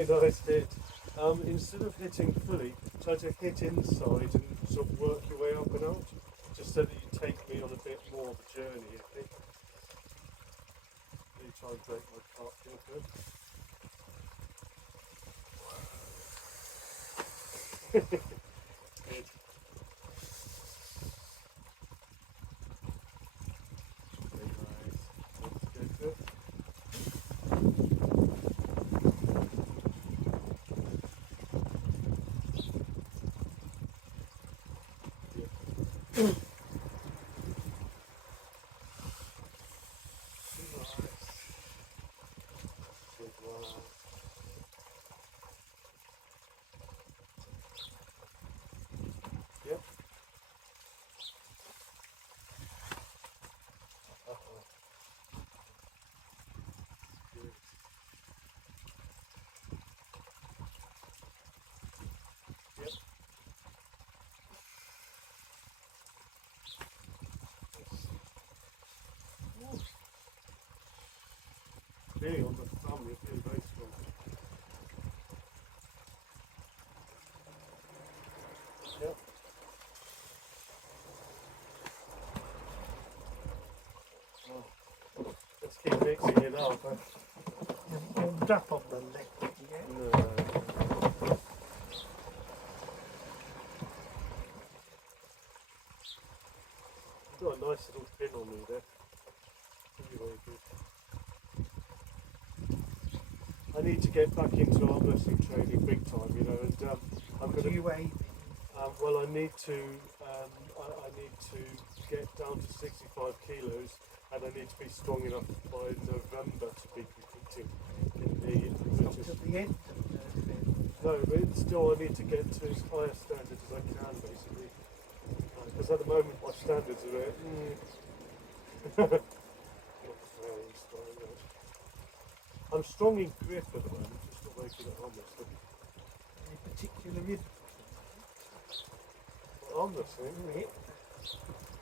really nice hit. Instead of hitting fully, try to hit inside and sort of work your way up and out, just so that you take me on a bit more of a journey, I think. Really try and break my part here good. Good. Very nice. Good, good. Yep. Good. Yep. Really on the thumb, you feel very strong. Yep. Well, let's keep mixing it up. Huh? Warmed up on the leg yet. No. Got a nice little pin on me there. Really very good. I need to get back into arm wrestling training big time, you know, and I'm going to. You aim. Well, I need to. I need to get down to 65 kilos, and I need to be strong enough by November to be competing in the. Not till the end of November. No, but still, I need to get to as high a standard as I can, basically. Because at the moment, my standards are at. Not very strong. I'm strong in grip at the moment, just not very good at arm wrestling. Any particular interest? Arm wrestling? Grip.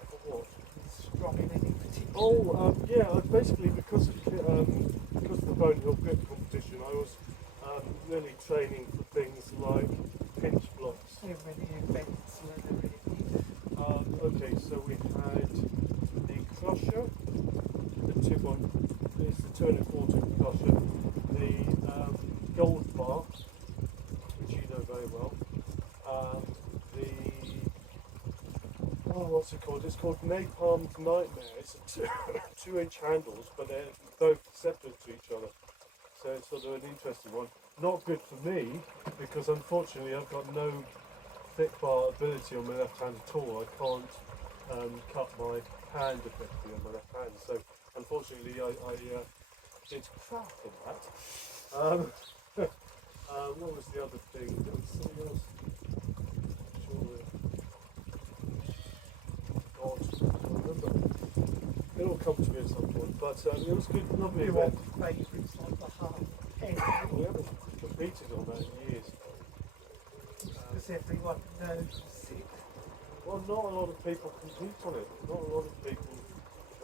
For what? Strong in any particular. Oh, yeah. Basically, because of the Bone Hill grip competition, I was really training for things like pinch blocks. So many events were there really. Okay, so we had the crusher, the 2.1. It's the 2 1/4 crusher, the gold bar, which you know very well. What's it called? It's called Napalm's Nightmare. It's a 2-inch handles, but they're both separate to each other. So it's sort of an interesting one. Not good for me, because unfortunately I've got no thick bar ability on my left hand at all. I can't cut my hand effectively on my left hand. So unfortunately I did crap in that. What was the other thing? There was something else. Surely. God, I can't remember. It'll come to me at some point. But it was good, lovely Your event. favourites like the half head. We haven't competed on that in years. Because everyone knows it. Well, not a lot of people compete on it. Not a lot of people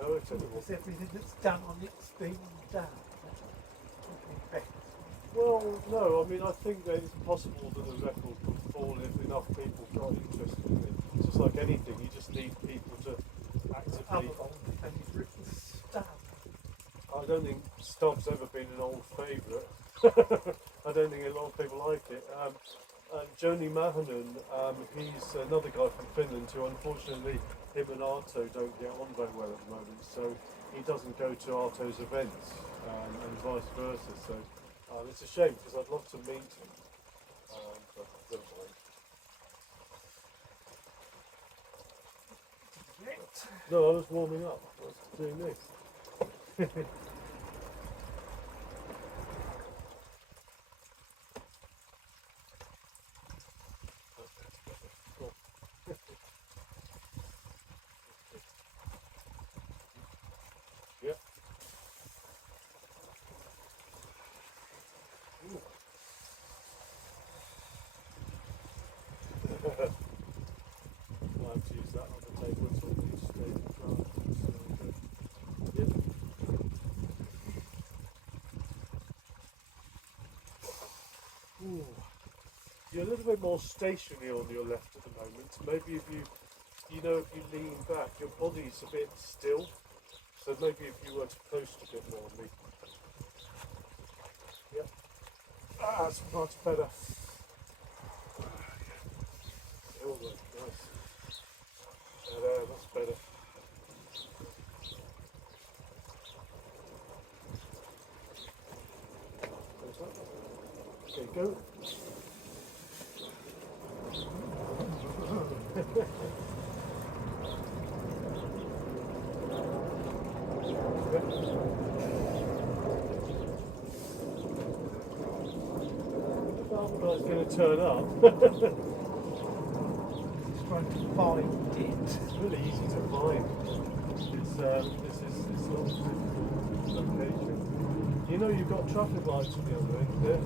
know it anymore. Because everything that's done on it's been done. Talking back. Well, no, I mean, I think that it's possible that the record could fall if enough people got interested in it. It's just like anything, you just need people to actively. Other old favourite was Stab. I don't think Stubb's ever been an old favourite. I don't think a lot of people like it. Joni Mahanen, he's another guy from Finland who unfortunately him and Arto don't get on very well at the moment, so he doesn't go to Arto's events and vice versa. So it's a shame because I'd love to meet him. But never mind. No, I was warming up. I was doing this. Cool. Yep. I'll have to use that on the table. It's all these stable cards. So, yep. You're a little bit more stationary on your left at the moment. Maybe if you if you lean back, your body's a bit still. So maybe if you were to post a bit more on me. Yeah. That's much better. Oh, nice. That's better. Okay, go. I was going to turn up. Just trying to find it. It's really easy to find. It's sort of location. You know, you've got traffic lights on the other end there.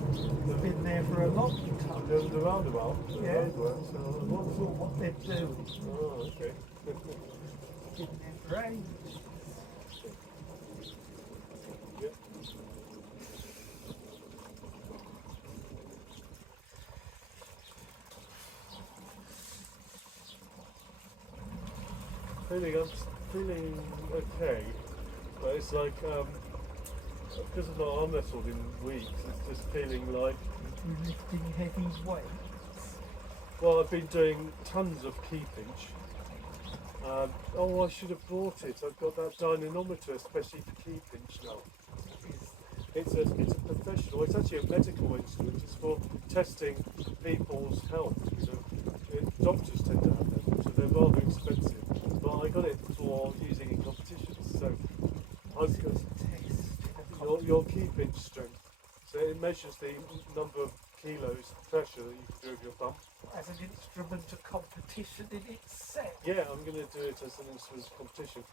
Been there for a long time. The roundabout. Yeah. Roundabout, so I'm not sure what they're doing. oh, okay. Been there for ages. Yep. I'm feeling okay, but it's like because I've not arm wrestled in weeks. It's just feeling like You're lifting heavy weights. well, I've been doing tons of key pinch. Oh, I should have brought it. I've got that dynamometer, especially for key pinch now. It's a professional. It's actually a medical instrument. It's for testing people's health. You know, doctors tend to have them, so they're rather expensive. But I got it for using in competitions. So I've got your key pinch strength. So it measures the number of kilos pressure that you can do with your thumb. As an instrument of competition in itself. Yeah, I'm going to do it as an instrument of competition.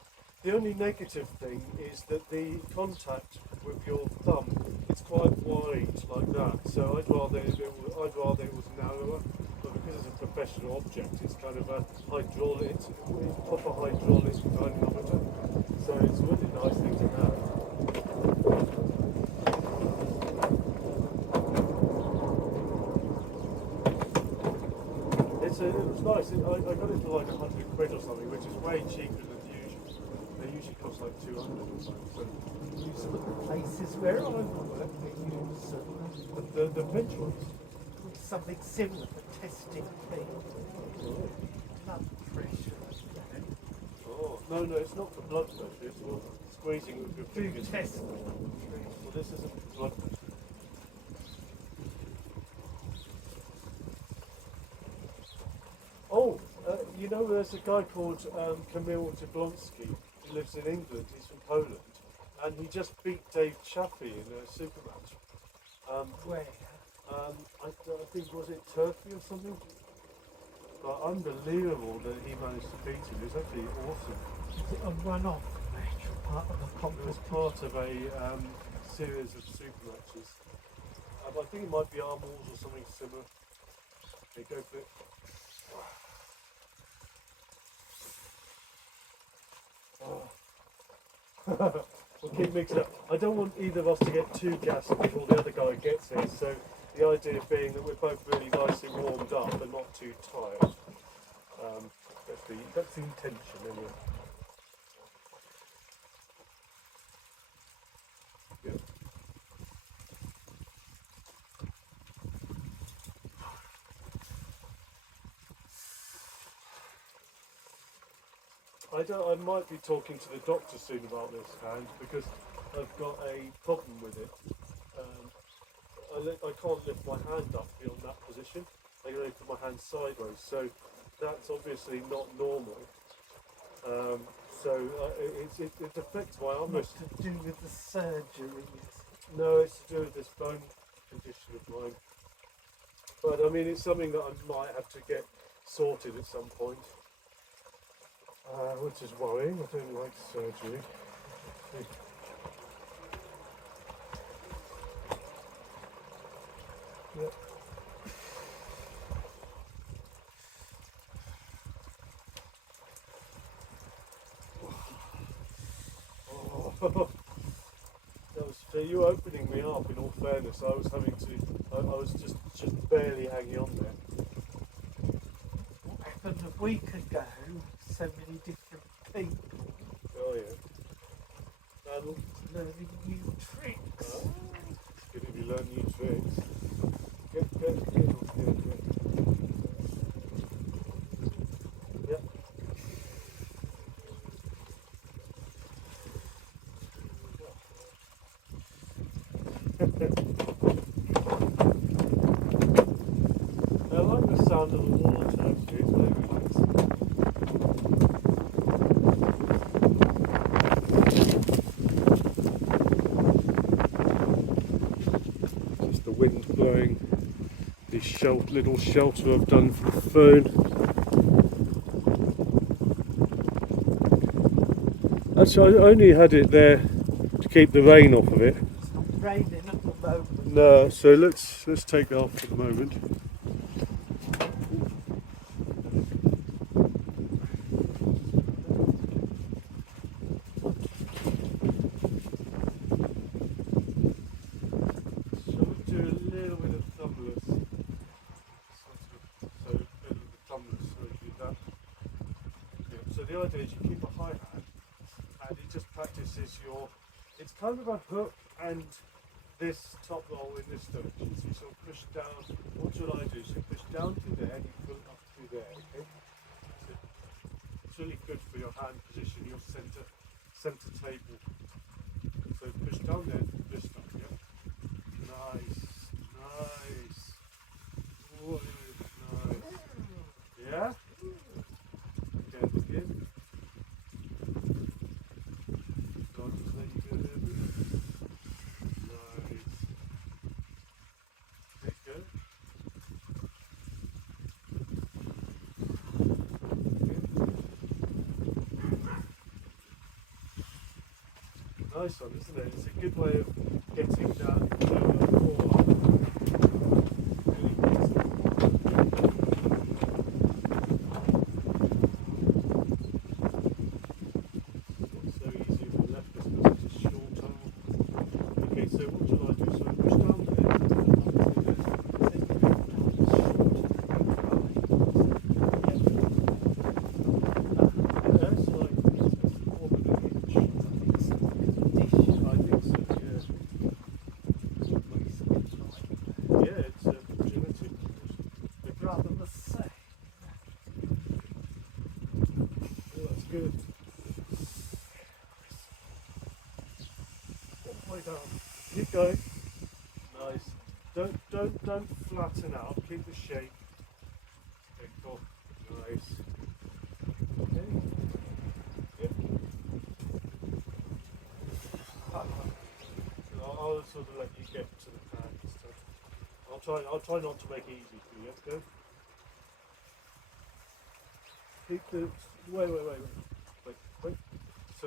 The only negative thing is that the contact with your thumb is quite wide like that. So I'd rather it was narrower. But because it's a professional object, it's kind of a hydraulic, it's proper hydraulic dynamometer. So it's a really nice thing to have. It was nice. I got it for like £100 or something, which is way cheaper than usual. They usually cost like 200 or something. So Use them at the places where I work, they use the pinch ones. something similar for testing things. Blood pressure. Oh no, it's not for blood pressure. It's for squeezing with your Do fingers. test. Well, this isn't for blood pressure. Oh, you know, there's a guy called Kamil Jablonski. He lives in England. He's from Poland, and he just beat Dave Chaffee in a super match. Where? I think was it Turkey or something. But unbelievable that he managed to beat him. It was actually awesome. Is it a run-off match or part of a It was competition? part of a series of super matches. I think it might be arm wars or something similar. Okay, go for it. We'll keep mixing up. I don't want either of us to get too gassed before the other guy gets here, so the idea being that we're both really nicely warmed up and not too tired. That's the intention anyway. Yep. I might be talking to the doctor soon about this hand because I've got a problem with it. I can't lift my hand up beyond that position. I can only put my hand sideways, so that's obviously not normal. It affects my arm What's wrestling. to do with the surgery? No, it's to do with this bone condition of mine. But I mean, it's something that I might have to get sorted at some point. Which is worrying. I don't like surgery. Yep. Oh, that was So you're opening me up. In all fairness, I was having to. I was just barely hanging on there. What happened a week ago? So many different people Oh yeah. And learning new tricks. it's good if you learn new tricks. Good. Yep. I like the sound of the water actually, it's very relaxing. Just the wind blowing, this little shelter I've done for the phone. Actually, I only had it there to keep the rain off of it. It's not raining at the moment. No, so let's take that off for the moment. Shall we do a little bit of thumbless? So a bit of the thumbless, so we do that. Yeah, so the idea is you keep a high hand and it just practices your, it's kind of a hook and this top roll in this direction. So you sort of push down, what should I do? So push down to there and you pull up to there, okay? So it's really good for your hand position, your center table. So push down there, this stuff, yeah? Nice. Whoa, nice. Yeah? Again. So I'll just let you go there. Nice. There you go. Nice one, isn't it? It's a good way of getting that forearm. Really easy. Not so easy with the left because it's a short arm. Okay, so what shall I do? So I push down there. That's like a quarter of an inch. I think so, yeah. Yeah, it's genetic. I'd rather the same. Oh, that's good. All the way down. Keep going. Nice. Don't flatten out. Keep the shape. Okay, cool. Nice. Okay. Yep. I'll sort of let you get to the pad and stuff. I'll try not to make it easy for you. Go. Keep the wait. So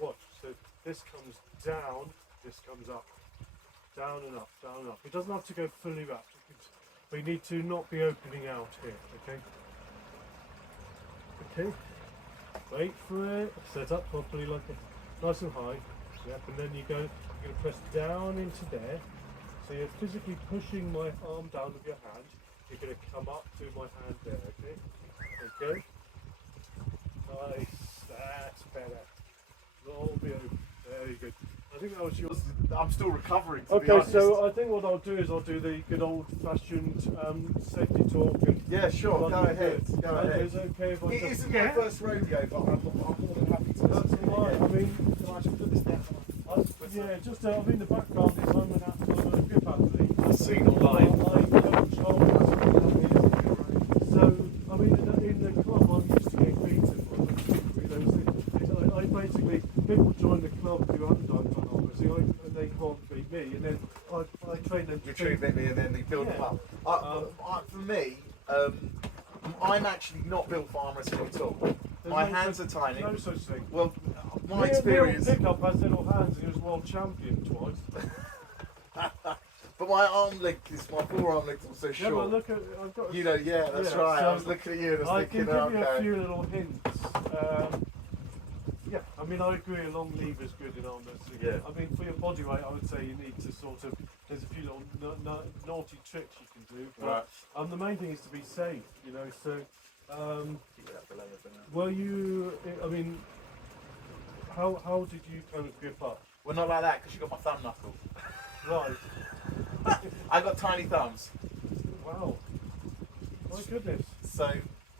watch. So this comes down, this comes up. Down and up. It doesn't have to go fully wrapped. We need to not be opening out here, okay? Okay. Wait for it. Set up properly like a nice and high. Yep, and then you're going to press down into there. So you're physically pushing my arm down with your hand. You're going to come up through my hand there, okay? Okay. Nice. That's better. Roll me over. Very good. I think that was yours. I'm still recovering. To be Okay, honest. so I think what I'll do is I'll do the good old-fashioned safety talk. And Yeah, sure. Go ahead. Go ahead. Is it okay if I It just... isn't my first rodeo, but I'm more than happy to. That's fine. I mean, Can I just put this down? yeah, just I mean the background is I'm an grip athlete. I've seen online. I coach So I mean in the club I'm used to getting beaten by I basically people join the club who haven't done armwrestling and they can't beat me and then I train them. You train me and then they build them up. For me, I'm actually not built for arm wrestling at all. My hands are tiny. No such thing. Well, my experience. Pickup has little hands and he was world champion twice. But my arm length is, my forearm length is so Yeah, short. but look at, I've got You know, yeah, that's yeah, right. so I was looking at you and I was I thinking, can give you okay. a few little hints. Yeah, I mean, I agree. A long lever is good in arm wrestling. Yeah. I mean, for your body weight, I would say you need to sort of. There's a few little naughty tricks you can do, but the main thing is to be safe. You know, so. Keep it up below for now. Were you? I mean, how did you kind of grip up? Well, not like that because you got my thumb knuckle. Right. I got tiny thumbs. Wow. My goodness. So.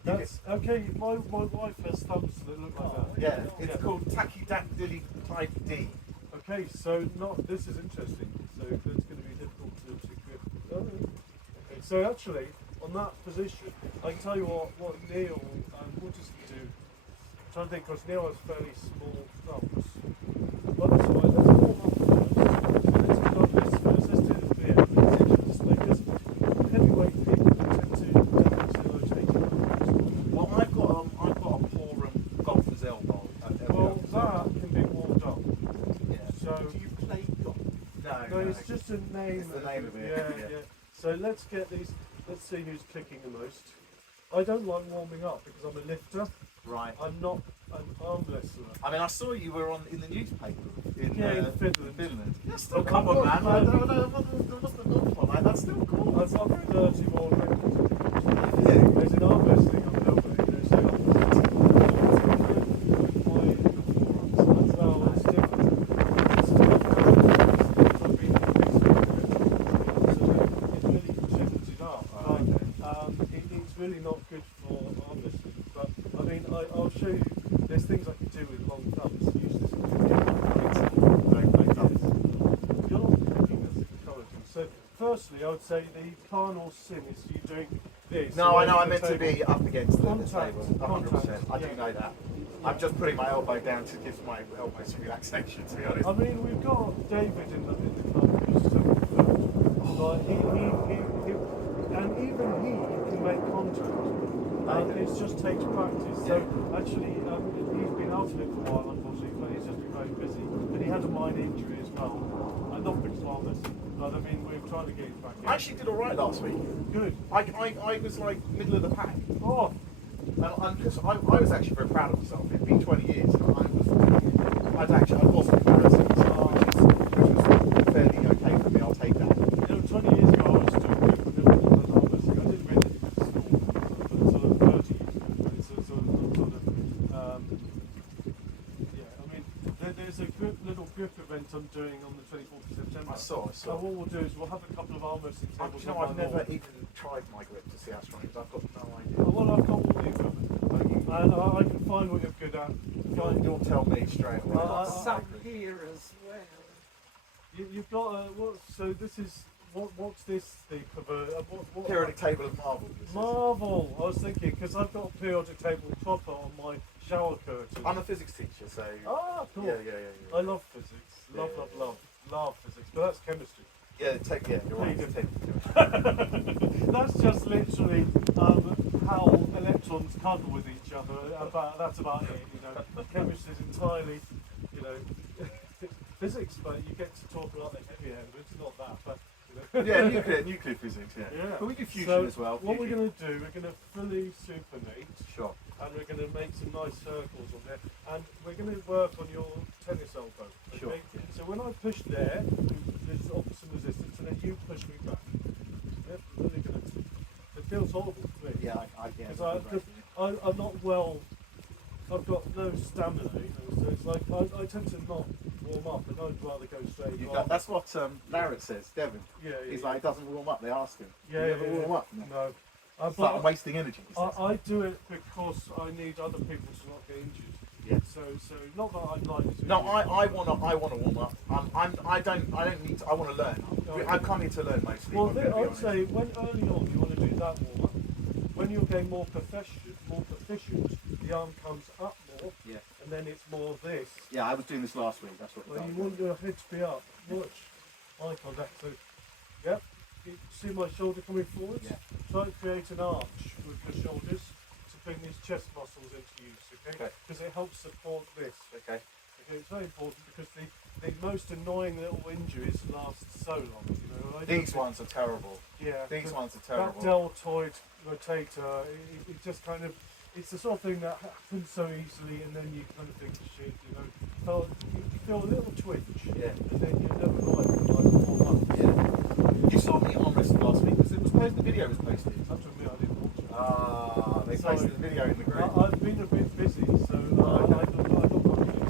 That's okay. My wife has thumbs that look like that. Yeah, it's called tachydactyly type D. Okay, so this is interesting. So it's going to be difficult to grip. Okay, so actually on that position, I can tell you what Neil what does he do? I'm trying to think, because Neil has fairly small thumbs. But that's all right. Let's warm up first. So let's start this first. Let's do the beer. It's interesting because heavyweight people tend to rotate. Well, I've got a poor golfer's elbow. Well, that can be warmed up. Yeah. So Do you play golf? No, it's just a name. It's the name of it. Yeah. So let's get these. Let's see who's kicking the most. I don't like warming up because I'm a lifter. Right. I'm not an arm wrestler. I mean, I saw you were in the newspaper in Finland. That's still Come cool, on, man. man. There must have gone for, man. That's still cool. I've got 30 world records. Yeah. There's an arm wrestling I'm nobody. There's no that's how it's different. It's different. I've been it really contributes it up. It's really not good for arm wrestling. But I mean, I'll show you. There's things I can do with long thumbs. Use this. You're not thinking that's encouraging. So, firstly, I would say the cardinal sin is you doing this. No, I know. I the meant to table. be up against the Contact, table. 100%. contact, I do yeah. know that. I'm just putting my elbow down to give my elbow some relaxation, to be honest. I mean, we've got David in the club who's so good. Like, he and even he can make contact. It just takes practice. So actually, he's been out of it for a while, unfortunately, but he's just been very busy. And he had a minor injury as well. Not because of arm wrestling, but I mean, we're trying to get him back in. I actually did alright last week. Good. I was like middle of the pack. Oh, Because I was actually very proud of myself. It'd been 20 years and I wasn't embarrassing myself, which was fairly okay for me. I'll take that. you know, 20 years ago I was doing good with arm wrestling. I didn't really do it at school, but sort of 30 years ago. It's yeah, I mean, there's a good little grip event I'm doing on the 24th of September. I saw. So what we'll do is we'll have a couple of arm wrestling tables. You know, I've never even tried my grip to see how strong it is. I've got no idea. Well, I've got all the equipment, and I can find what you're good at. You'll tell me straight away. Some here as well. You've got what? So this is what's this? The what? Periodic table of marble. Marvel. I was thinking because I've got a periodic table proper on my shower curtain. I'm a physics teacher, so. Ah, cool. Yeah. I love physics. Love physics, but that's chemistry. You're right. That's just literally how electrons cuddle with each other. That's about it. You know, chemistry is entirely, you know, physics, but you get to talk about the heavy end. It's not that, but. You know. nuclear physics, yeah. Yeah. But we do fusion So as well. What we're going to do, we're going to fully supinate. Sure. And we're going to make some nice circles on there. And we're going to work on your tennis elbow. Okay? Sure. So when I push there, there's some resistance, and then you push me back. Yep, really good. It feels horrible to me. Yeah, I get Because I'm not well. I've got no stamina, you know, so it's like I tend to not warm up, and I'd rather go straight. That's what Larrett says, Devon. Yeah. He's like, doesn't warm up, they ask him. Yeah, you ever warm up? No. It's like I'm wasting energy. I do it because I need other people to not get injured. Yeah. So not that I'd like to. No, I wanna warm up. I don't need to. I want to learn. I come here to learn mostly. Well, I'd say when early on you want to do that warm up. When you're getting more proficient, the arm comes up more. Yeah. And then it's more this. Yeah, I was doing this last week. That's what. Well, you want your head to be up. Watch eye contact. So, yep. You see my shoulder coming forwards? Yeah. Try and create an arch with your shoulders to bring these chest muscles into use, okay? Because it helps support this. Okay. Okay, it's very important because the most annoying little injuries last so long, you know. These ones are terrible. Yeah. These ones are terrible. That deltoid rotator, it just kind of, it's the sort of thing that happens so easily, and then you kind of think, shit, you know, you feel a little twitch, Yeah. and then you never like for like 4 months. Yeah. You saw me at Armwrestling last week because it was posted. The video was posted. That's with me, I didn't watch it. Ah, they posted the video in the group. I've been a bit busy, so I don't know.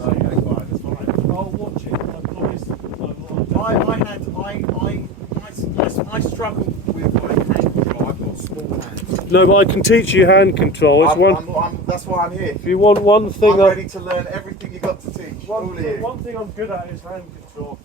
Okay, fine, that's fine. I'll watch it. I promise. I struggle with like hand control. I've got small hands. No, but I can teach you hand control. It's That's why I'm here. If you want one thing, I'm ready to learn everything you got to teach. one thing I'm good at is hand control.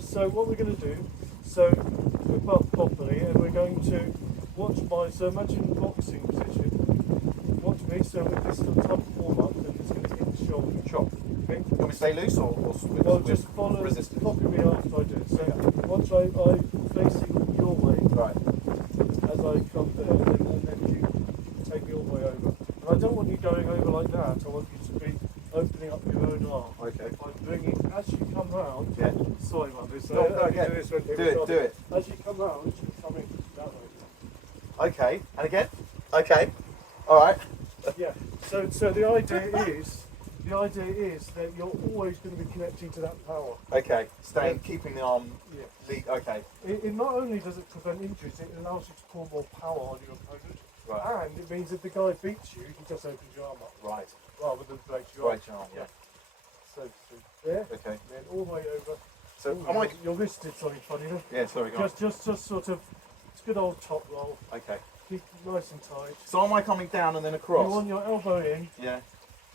So what we're going to do, so whip up properly, and we're going to watch my. So imagine boxing position. Watch me. So with this little type of warm up, and it's going to hit the shoulder chop. Okay. You want me to stay loose or Well, just follow. resistance? Copy me after I do it. So once I'm facing your way, Right. as I come there, and then you take me all the way over. And I don't want you going over like that. I want you to be opening up your own arm. Okay. By bringing, as you come round. Yeah. Sorry about this. No, again. Do it. As you come round, you're coming that way. Okay. And again. Okay. All right. Yeah. So the idea is that you're always going to be connecting to that power. Okay. Keeping the arm. Yeah. Lead. Okay. It not only does it prevent injuries, it allows you to pour more power on your opponent. Right. And it means if the guy beats you, he just opens your arm up. Right. Rather than breaks your Right arm. arm. Yeah. So there. Okay. And then all the way over. So Ooh, am I? Your wrist did something funny, huh? Yeah. Sorry. Go on. Just sort of, it's good old top roll. Okay. Keep it nice and tight. So am I coming down and then You across? want your elbow in, Yeah.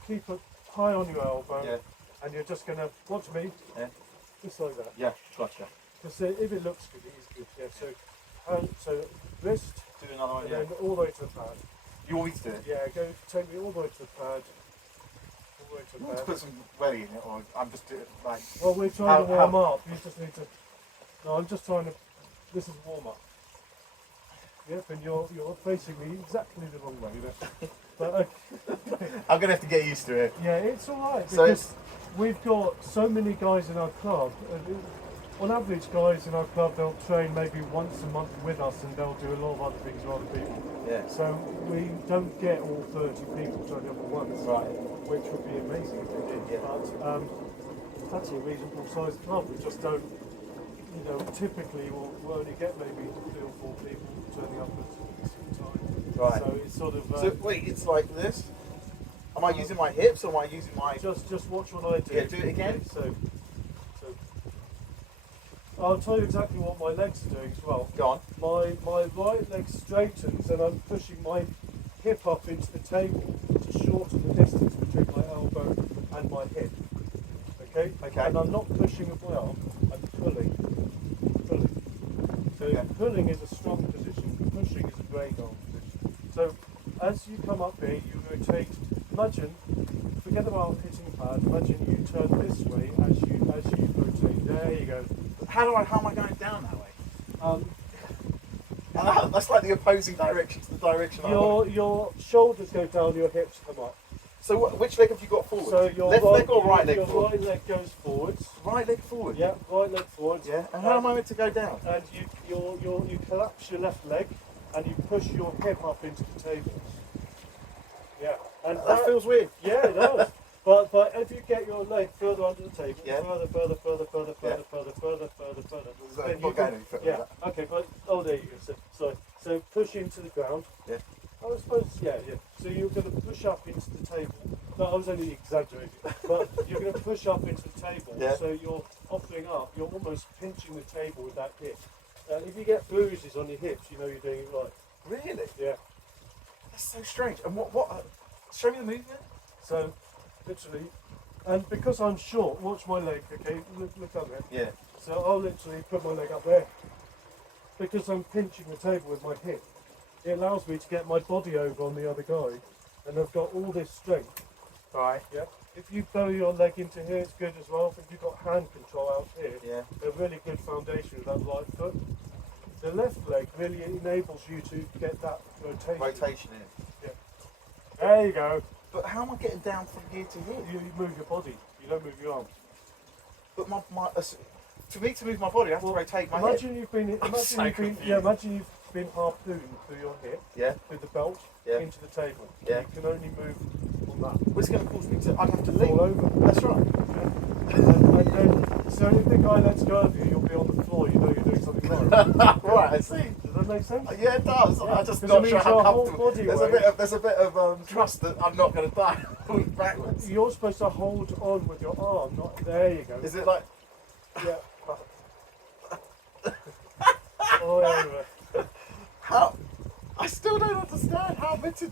keep it high on your elbow, Yeah. and you're just going to, watch me, Yeah. just like that. Yeah. Gotcha. Because if it looks good, it is good. Yeah, so wrist, Do another one. and Yeah. then all the way to the pad. You want me to do it? Yeah, take me all the way to the pad. All the way to You the want to pad. put some welly in it, or I'm just doing like. Well, we're trying to warm how- up. You just need to. No, I'm just trying to. This is warm up. Yep, and you're facing me exactly the wrong way. But I'm gonna have to get used to it. yeah, it's all right So because we've got so many guys in our club. On average, guys in our club they'll train maybe once a month with us, and they'll do a lot of other things with other people. Yeah. So we don't get all 30 people training up at once, Right. which would be amazing if we did. Yeah. But that's a reasonable sized club. We just don't, typically we'll only get maybe 3 or 4 people turning up at the same time. Right. So it's sort of. So wait, it's like this. Am I using my hips or am I using my? Just watch what I do. Yeah, do it again. Okay, so I'll tell you exactly what my legs are doing as well. Go on. My right leg straightens and I'm pushing my hip up into the table to shorten the distance between my elbow and my hip. Okay? Okay. And I'm not pushing with my arm, I'm pulling. So Okay. pulling is a strong position, pushing is a great arm position. So as you come up here, you rotate. Imagine, forget about hitting the pad, imagine you turn this way as you rotate. There you go. How am I going down that way? Um, That's like the opposing direction to the direction I want. your shoulders go down, your hips come up. So which leg have you got forward? So your left leg or right leg your forward? right leg goes forwards. Right leg forward. Yeah, right leg forwards. Yeah. And how am I meant to go down? And you collapse your left leg and you push your hip up into the table. Yeah. And That feels weird. yeah, it does. But if you get your leg further under the table, Yeah. further, Yeah. So I'm not going any further. yeah. Okay, but there you go. So push into the ground. Yeah. I suppose yeah. So you're going to push up into the table. No, I was only exaggerating. But you're going to push up into the table. Yeah. So you're offering up. You're almost pinching the table with that hip. And if you get bruises on your hips, you know you're doing it right. Really? Yeah. That's so strange. And what? Show me the movement. So literally, and because I'm short, watch my leg. Okay, look up there. Yeah. So I'll literally put my leg up there because I'm pinching the table with my hip. It allows me to get my body over on the other guy, and I've got all this strength. Right. Yeah. If you bury your leg into here, it's good as well. If you've got hand control out here, Yeah. a really good foundation with that right foot. The left leg really enables you to get that rotation. Rotation in. There you go. But how am I getting down from here to here? You move your body. You don't move your arms. But for me to move my body, I have to rotate my hip. Imagine you've been. I'm so confused. Imagine you've been harpooned through your hip, Yeah. through the belt, Yeah. into the table. Yeah. You can only move on that. Well, it's going to cause me to. I'd have to Fall leave. over. That's right. And then, so if the guy lets go of you, you'll be on the floor. You know you're doing something wrong. Right, I see. Does that make sense? Yeah, it does. Yeah, I'm just 'cause not it sure means how your whole comfortable. body There's a weight- bit of trust that I'm not going to die backwards. You're supposed to hold on with your arm. Not there. You go. Is it like? Yeah. Oh, anyway. How? I still don't understand how this.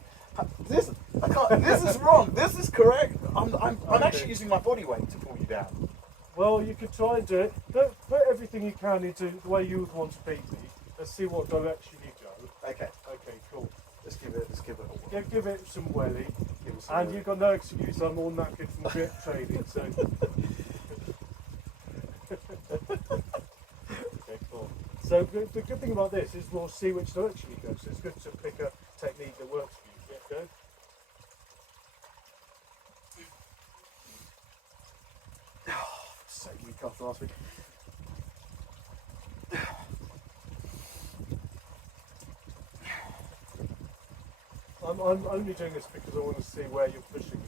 I can't. This is wrong. This is correct. I'm Okay. actually using my body weight to pull you down. Well, you could try and do it. Don't put everything you can into the way you would want to beat me. Let's see what direction you go. Okay. Okay, cool. Let's give it a whirl. Give it some welly. Give it some And whirl. you've got no excuse. I'm all knackered from grip training, so. Okay, cool. So the good thing about this is we'll see which direction you go. So it's good to pick a technique that works for you. Yeah, go. So week after last week. I'm only doing this because I want to see where you're pushing me.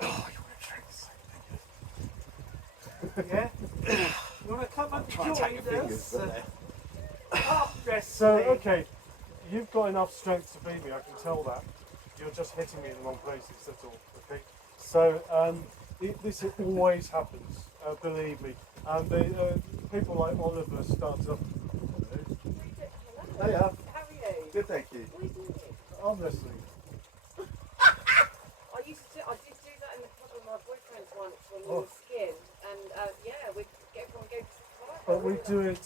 Oh, you want to try this? Yeah. You want to come and Try and tap your join fingers, us? don't they? Armwrestling. So, okay, you've got enough strength to beat me, I can tell that. You're just hitting me in the wrong places, that's all, okay? So, this always happens, believe me. And people like Oliver starts up. Oh yeah. How are you? Good, thank you. What are you doing? Arm wrestling. I did do that in the club with my boyfriend once when we Oh. were skiing, and yeah, everyone go to But we do it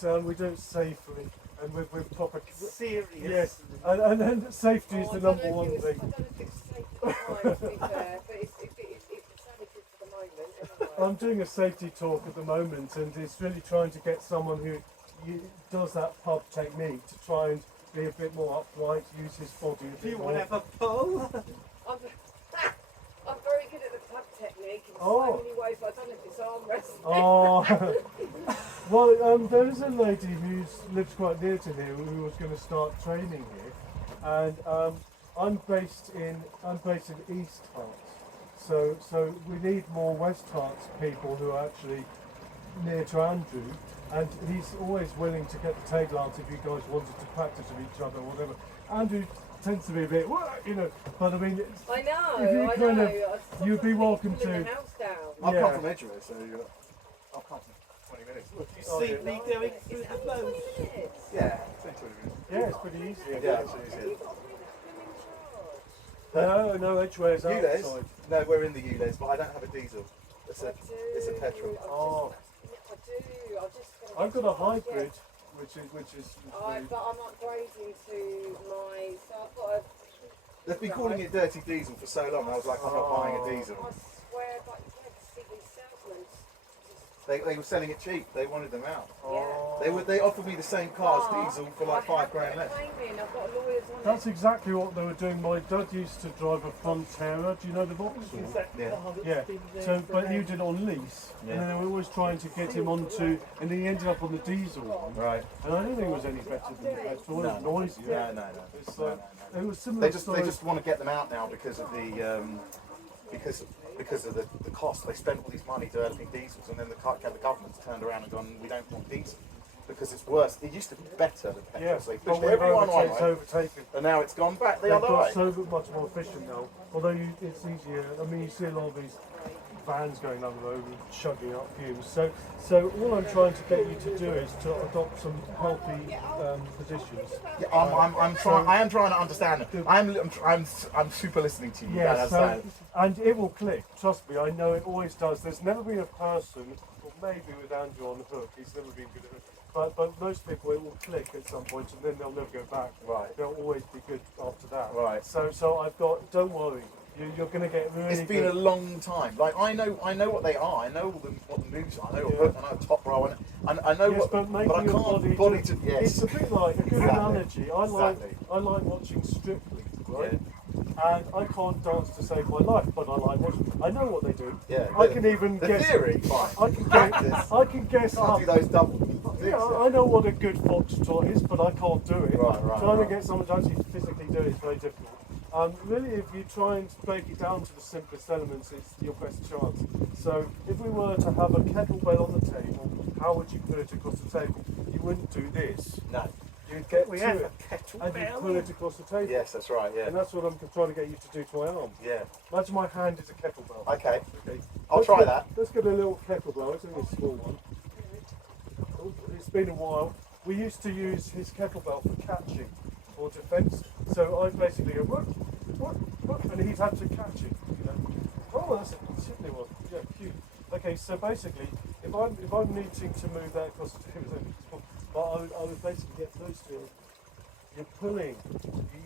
safely and with proper. Serious. Yes, and then safety is Oh, the I number don't know one if it was, thing. I don't know if it was safe at the time, to be fair, but it sounded good for the moment. Anyway. I'm doing a safety talk at the moment, and it's really trying to get someone who does that pub technique to try and be a bit more upright, use his body a Do you bit want to more. have a pull? I'm very good at the club technique in Oh. so many ways, but I don't know if it's arm wrestling. Oh, well, there is a lady who lives quite near to here who was going to start training here, and I'm based in East Hearts, so we need more West Hearts people who are actually near to Andrew, and he's always willing to get the table out if you guys wanted to practice with each other or whatever. Andrew tends to be a bit, you know, but I mean, I know, If you I kind know. of- I you'd be sometimes welcome think pulling to- the house down. I'll Yeah. come from Edgware, so I'll come for 20 minutes. You Oh, see yeah. me going through It's the only boat. 20 minutes. Yeah, it's only 20 minutes. yeah, it's pretty easy. Yeah, actually. it's Have easy. you got to pay that women in charge? No, Edgware's ULEZ? outside. No, we're in the ULEZ, but I don't have a diesel. It's a petrol. Oh. I do. I'm just gonna I've get got a some- hybrid, which is But I'm upgrading to my. So I've got a. They've been calling it dirty diesel for so long. I was like, I'm not buying a I diesel. swear, but yeah, to see these salesmen. They were selling it cheap. They wanted them out. Oh. They offered me the same car as But diesel for like I have £5 grand got a less. claim in, I've got lawyers on That's it. exactly what they were doing. My dad used to drive a Frontera. Do you know the Vauxhall? Is that Yeah. car that's Yeah. been there So, but he forever? did it on lease, Yeah. and then they were always trying to get him onto, and then he ended up on the diesel one. Right. And I don't think it was any better than the petrol. It was No. noisy. No. It's No, like no. it was similar. They story. just want to get them out now because of the because of the cost. They spent all this money developing diesels, and then the government's turned around and gone, we don't want diesel because it's worse. It used to be better than petrol. Yeah, So they but pushed we've everyone on, it's right? overtaken. And now it's gone back the They've other got way. so much more efficient now. Although it's easier. I mean, you see a lot of these vans going down the road and chugging up fumes. So all I'm trying to get you to do is to adopt some healthy positions. Yeah, I am trying to understand it. I'm super listening to you. Yeah, That's so, that. and it will click. Trust me, I know it always does. There's never been a person, or maybe with Andrew on the hook, he's never been good at it. But most people, it will click at some point, and then they'll never go back. Right. They'll always be good after that. Right. So I've got. Don't worry, you're going to get really. It's been a good. long time. Like I know what they are. I know what the moves are. I know Yeah. hook, I know top row, and I know Yes, what. but making I your can't body to yes. It's a bit like a good Exactly. analogy. I Exactly. like watching Strictly, right? and I can't dance to save my life, but I like watching. I know what they do. Yeah. I can even the guess. theory, fine. I can Practice. guess. I can guess. Can't do those double. Yeah, I know what a good foxtrot is, but I can't do it. Right. Trying to get someone to actually physically do it is very difficult. Really, if you try and break it down to the simplest elements, it's your best chance. So, if we were to have a kettlebell on the table, how would you put it across the table? You wouldn't do this. No. You'd get We to have it, a and you kettlebell. pull it across the table. Yes, that's right. And Yeah. that's what I'm trying to get you to do to my arm. Yeah. Imagine my hand is a kettlebell. Okay. Okay. I'll Let's try get- that. Let's get a little kettlebell. It's only a small one. Oh, it's been a while. We used to use his kettlebell for catching or defence. So I basically go, what, and he'd have to catch it. You know. Oh, that's a simply one. Yeah, cute. Okay, so basically, if I'm needing to move that across the table, but I would basically get close to it. You're pulling.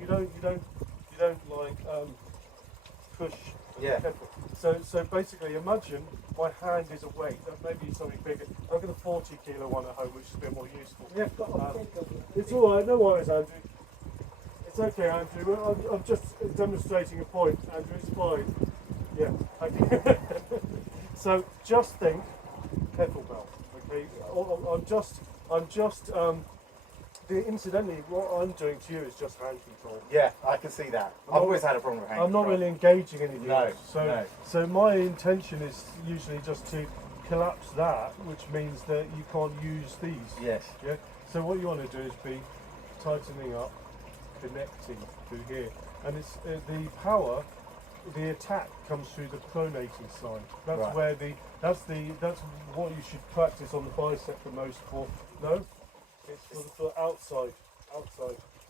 You don't like push. Yeah. Kettle. So basically, imagine my hand is a weight. Maybe something bigger. I've got a 40 kilo one at home, which is a bit more useful. Yeah, got a big one. It's all right. No worries, Andrew. It's okay, Andrew. I'm just demonstrating a point. Andrew, it's fine. Yeah. Okay. So just think kettlebell. Okay. I'm just. Incidentally, what I'm doing to you is just hand control. Yeah, I can see that. I've always had a problem with hand I'm not control. really engaging anything No, else. no. So my intention is usually just to collapse that, which means that you can't use these. Yes. Yeah. So what you want to do is be tightening up, connecting to here, and it's the power. The attack comes through the pronating side. That's Right. where that's what you should practice on the bicep the most for. No, it's for outside.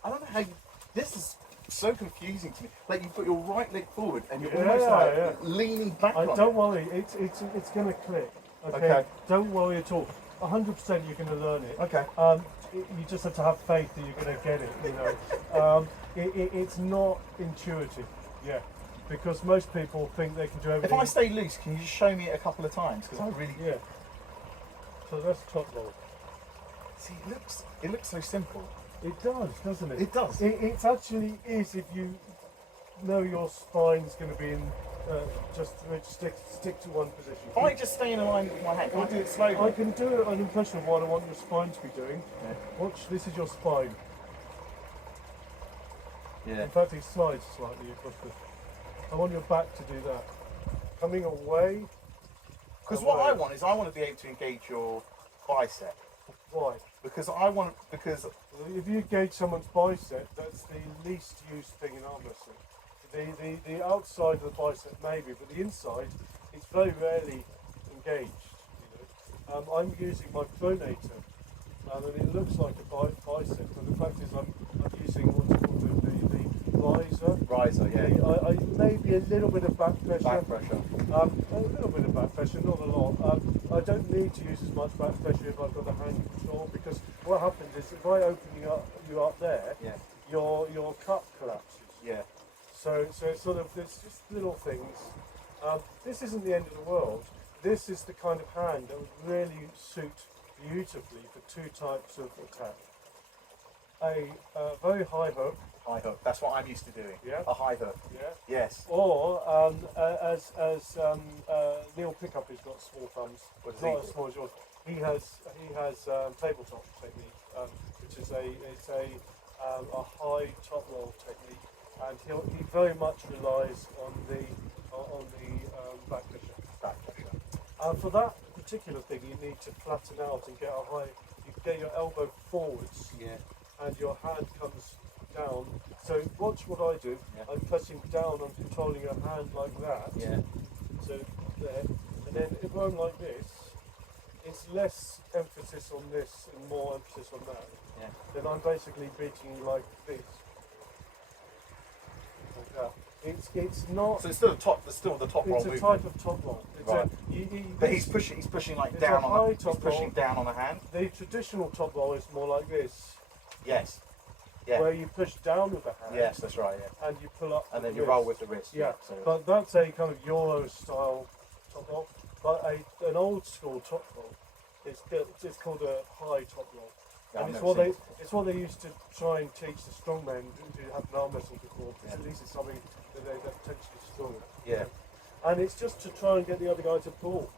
I don't know how you. This is so confusing to me. Like you put your right leg forward and you're Yeah, almost like yeah. leaning back on Don't it. worry, it's going to click. Okay? Okay. Don't worry at all. 100% you're going to learn it. Okay. You just have to have faith that you're going to get it. You know, it's not intuitive. Yeah, because most people think they can do If everything. I stay loose, can you just show me it a couple of times? Because I really. Yeah. So that's top roll. See, it looks so simple. It does, doesn't it? It does. It actually is if you know your spine's going to be in. Just stick to one position. If I just stay in alignment with my hand, can I do it slowly? I can do an impression of what I want your spine to be doing. Yeah. Watch, this is your spine. Yeah. In fact, it slides slightly across the. I want your back to do that. Coming away. Because what I want is I want to be able to engage your bicep. Why? Because If you engage someone's bicep, that's the least used thing in arm wrestling. The outside of the bicep maybe, but the inside it's very rarely engaged. You know? I'm using my pronator, and it looks like a bicep, but the fact is I'm using what's called the riser. yeah. I maybe a little bit of back pressure. Back pressure. A little bit of back pressure, not a lot. I don't need to use as much back pressure if I've got the hand control, because what happens is if I open you up there, Yeah. your cup collapses. Yeah. So it's sort of there's just little things. This isn't the end of the world. This is the kind of hand that would really suit beautifully for two types of attack. A very high hook, High hook. That's what I'm used to doing. Yeah. A high hook. yeah. Yes. Or as Neil Pickup has got small thumbs, What does not he as do? small as yours. He has tabletop technique, which is a high top roll technique, and he very much relies on the back pressure. Back pressure. For that particular thing, you need to flatten out and get a high. You get your elbow forwards, Yeah. and your hand comes down. So watch what I do. Yeah. I'm pressing down, I'm controlling your hand like that. Yeah. So there. And then if I'm like this, it's less emphasis on this and more emphasis on that. Yeah. Then I'm basically beating you like this. Like that. It's not. So it's still the top roll It's a movement. type of top roll. It's Right. But this- he's pushing like it's down a on high the he's top pushing roll. down on the hand. The traditional top roll is more like this, Yes. Yeah. where you push down with the hand. Yes, that's right. Yeah. And you pull up. And with then the you roll wrist. with the wrist. Yeah, So but that's a kind of Euro style top roll. But an old school top roll, it's called a high top roll. And I've it's never what they used to try and teach the strongmen who have an arm wrestle before, because at least it's something that they're potentially strong at. Yeah. And it's just to try and get the other guy to pull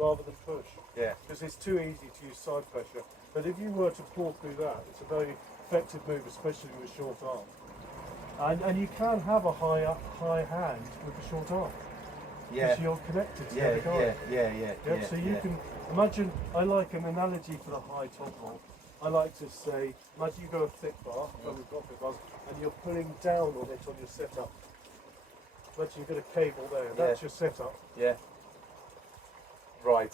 rather than push. Yeah. Because it's too easy to use side pressure. But if you were to pull through that, it's a very effective move, especially with a short arm. And you can have a high hand with a short arm. Yeah. Because you're connected to the other guy. Yeah. So you can imagine, I like an analogy for the high top roll. I like to say, imagine you've got a thick bar, and we've got thick bars, and you're pulling down on it on your setup. Imagine you've got a cable there, that's your setup. Yeah. Right.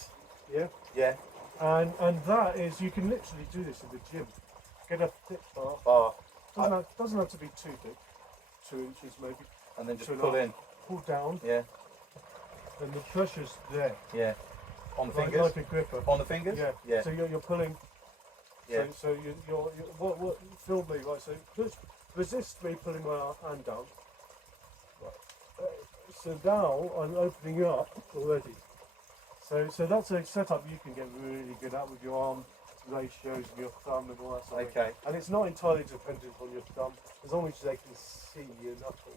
Yeah? Yeah. And that is, you can literally do this in the gym. Get a thick bar. Doesn't have to be too thick, 2 inches maybe. And then just 2.5. pull in. Pull down, Yeah. and the pressure's there. Yeah. On the Like, fingers? like a gripper. On the fingers? Yeah. Yeah. So you're pulling. Yeah. So you're what feel me, right? So resist me pulling my hand down. Right. So now I'm opening up already. So that's a setup you can get really good at with your arm ratios and your thumb and all that sort of thing. Okay. And it's not entirely dependent on your thumb, as long as they can see your knuckle.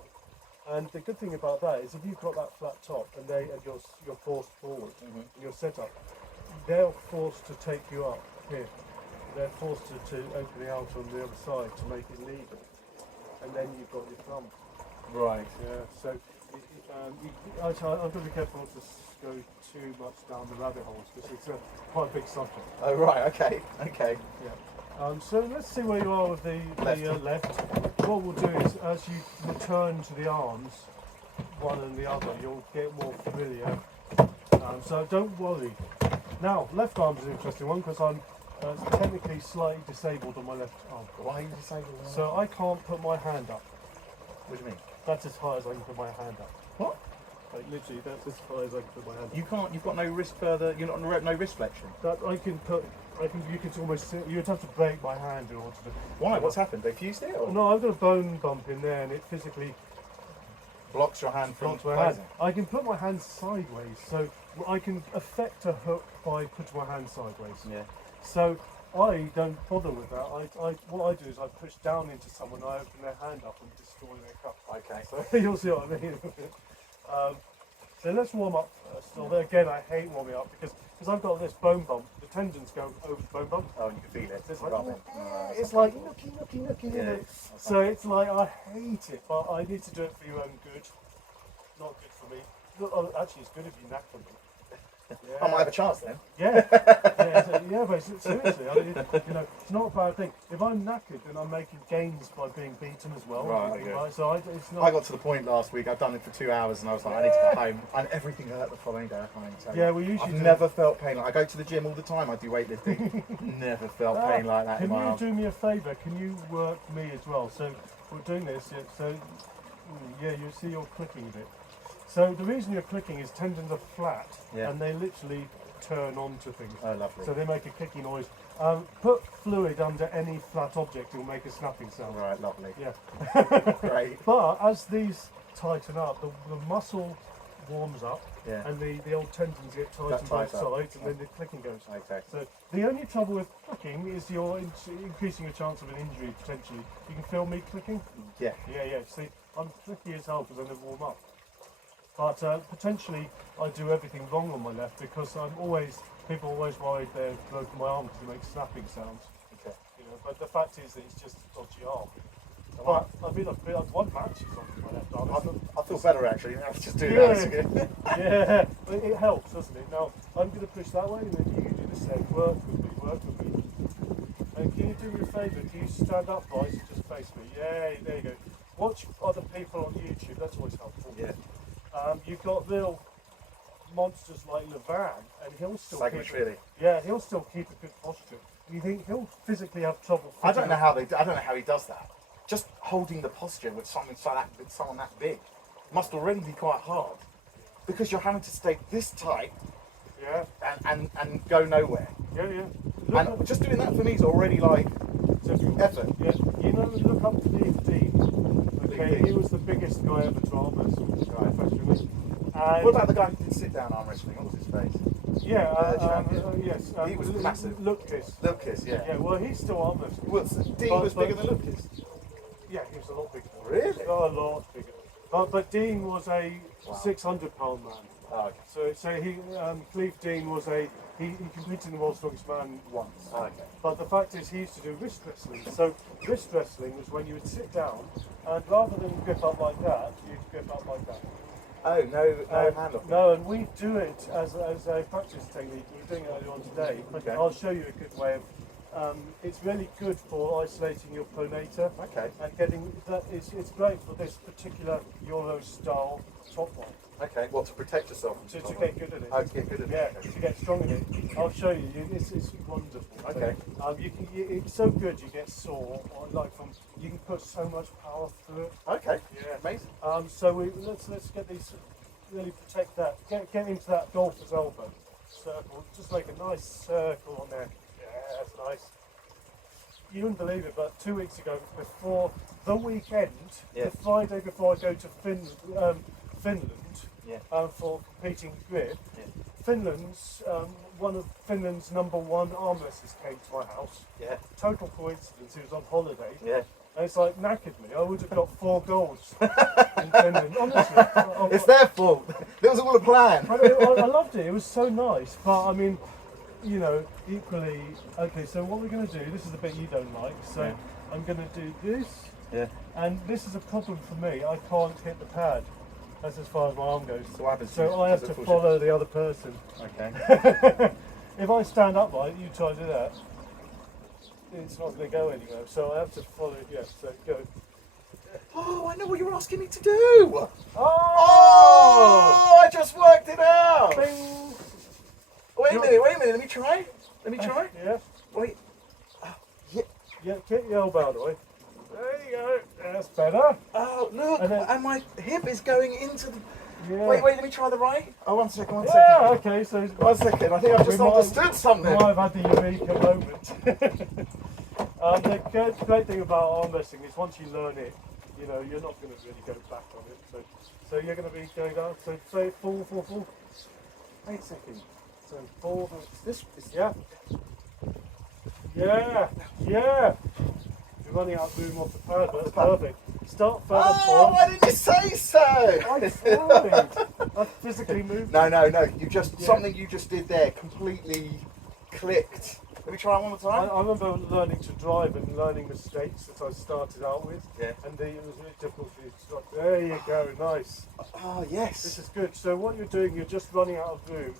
And the good thing about that is if you've got that flat top and you're forced forward in your setup, they're forced to take you up here. They're forced to open it out on the other side to make it legal. And then you've got your thumb. Right. Yeah, so I've got to be careful not to go too much down the rabbit holes because it's quite a big subject. Oh, right. Okay. Okay. Yeah. So let's see where you are with the left. What we'll do is, as you return to the arms, one and the other, you'll get more familiar. So don't worry. Now, left arm is an interesting one because I'm technically slightly disabled on my left arm. Why are you disabled? So I can't put my hand up. What do you mean? That's as high as I can put my hand up. What? Like literally, that's as high as I can put my hand up. You can't. You've got no wrist further. You're not no wrist flexion. That I can put. You could almost. You'd have to break my hand in order to. Why? What's happened? They fused it, or No, I've got a bone bump in there, and it physically blocks your hand from blocks my hand. closing? I can put my hand sideways, so I can affect a hook by putting my hand sideways. Yeah. So I don't bother with that. What I do is I push down into someone, I open their hand up and destroy their cup. Okay. So you'll see what I mean. So let's warm up first. Although again, I hate warming up because I've got this bone bump. The tendons go over the bone bump. Oh, you can feel it. It's like, rubbing. it's like nookie. Yeah. So it's like I hate it, but I need to do it for your own good. Not good for me. Actually, it's good if you knack for me. Yeah. I might have a chance then. Yeah, but seriously, I mean, it's not a bad thing. If I'm knackered, then I'm making gains by being beaten as well. Right, okay. So it's not. I got to the point last week. I've done it for 2 hours, and I was like, I need to go home. And everything hurt the following day. I can't even tell you. Yeah, we usually. I've never felt pain. I go to the gym all the time. I do weightlifting. Never felt pain like that in Can my you arm. do me a favour? Can you work me as well? So we're doing this. Yeah, so you see you're clicking a bit. So the reason you're clicking is tendons are flat, and they literally turn onto things. Oh, lovely. So they make a clicky noise. Put fluid under any flat object, it will make a snapping sound. Right, lovely. Yeah. Great. But as these tighten up, the muscle warms up, Yeah. and the old tendons get tight on both tight up. sides, and then the clicking goes. Okay. So the only trouble with clicking is you're increasing your chance of an injury potentially. You can feel me clicking? Yeah. Yeah. See, I'm clicky as hell because I never warm up. But potentially I do everything wrong on my left because people always worried they've broken my arm because it makes snapping sounds. Okay. But the fact is that it's just a dodgy arm. But I've won matches on my left arm. I feel better actually. I was just doing that. Yeah, it helps, doesn't it? Now I'm going to push that way, and then you can do the same. Work with me. And can you do me a favour? Can you stand up, guys, and just face me? Yeah, there you go. Watch other people on YouTube. That's always helpful. Yeah. You've got little monsters like Levan, and he'll still he'll still keep a good posture. You think he'll physically have trouble? I don't know how he does that. Just holding the posture with someone that big must already be quite hard because you're having to stay this tight. Yeah. And go nowhere. Yeah. And just doing that for me is already like effort. Yeah. Look up to Big Dean. Okay, Big D. he was the biggest guy ever to arm wrestle professionally. What about the guy who did sit down arm wrestling? What was his face? Yeah, champion. yes. He was massive. Lucas. Lucas, yeah. Yeah, well, he's still arm wrestling. Well, Dean was bigger than Lucas. Yeah, he was a lot bigger. Really? A lot bigger. But Dean was a Wow. 600-pound man. Oh, okay. So he Cleve Dean was he competed in the World's Strongest Man once. Oh, okay. But the fact is, he used to do wrist wrestling. So wrist wrestling was when you would sit down, and rather than grip up like that, you'd grip up like that. Oh, no handle. No, and we do it as a practice technique. We're doing it earlier on today. Okay. I'll show you a good way of. It's really good for isolating your pronator. Okay. And getting that. It's great for this particular Euro style top line. Okay. What, to protect yourself? To get good at it. Oh, to get good at Yeah, it. to get strong in it. I'll show you. It's wonderful. Okay. It's so good. You get sore. You can put so much power through it. Okay. Yeah. Amazing. So let's get these. Really protect that. Get into that golfer's elbow circle. Just make a nice circle on there. Yeah, that's nice. You wouldn't believe it, but 2 weeks ago, before the weekend, the Friday before I go to Finland for competing grip, Finland's one of Finland's #1 arm wrestlers came to my house. Yeah. Total coincidence. He was on holiday. Yeah. And it's like knackered me. I would have got 4 goals in Finland. Honestly, It's their fault. It was all a plan. I loved it. It was so nice. But I mean, you know, equally. Okay, so what we're going to do? This is the bit you don't like. So I'm going to do this. Yeah. And this is a problem for me. I can't hit the pad. That's as far as my arm goes. So what happens? So I have to follow the other person. Okay. If I stand upright, you try to do that. It's not going to go anywhere, so I have to follow it. Yeah, so go. Oh, I know what you're asking me to do. Oh! I just worked it out. Bing. Wait a minute. Let me try. Yeah. Wait. Yeah, get your elbow out of the way. There you go. That's better. Oh, look. And then- And my hip is going into the... Yeah. Wait, let me try the right. Oh, one second. Yeah, okay, so 1 second. I think I've just We might- understood something. I might have had the eureka moment. The great thing about arm wrestling is once you learn it, you know, you're not going to really go back on it. So you're going to be going down. So say fall. Wait a second. So fall. This is... Yeah. You're running out of room off the pad, but that's perfect. Start further Oh, why didn't you say so? I tried. I physically moved. No. You just something you just did there completely clicked. Let me try one more time. I remember learning to drive and learning mistakes that I started out with. Yeah. And it was really difficult for you to stop. There you go, nice. Oh, This yes. is good. So what you're doing, you're just running out of room.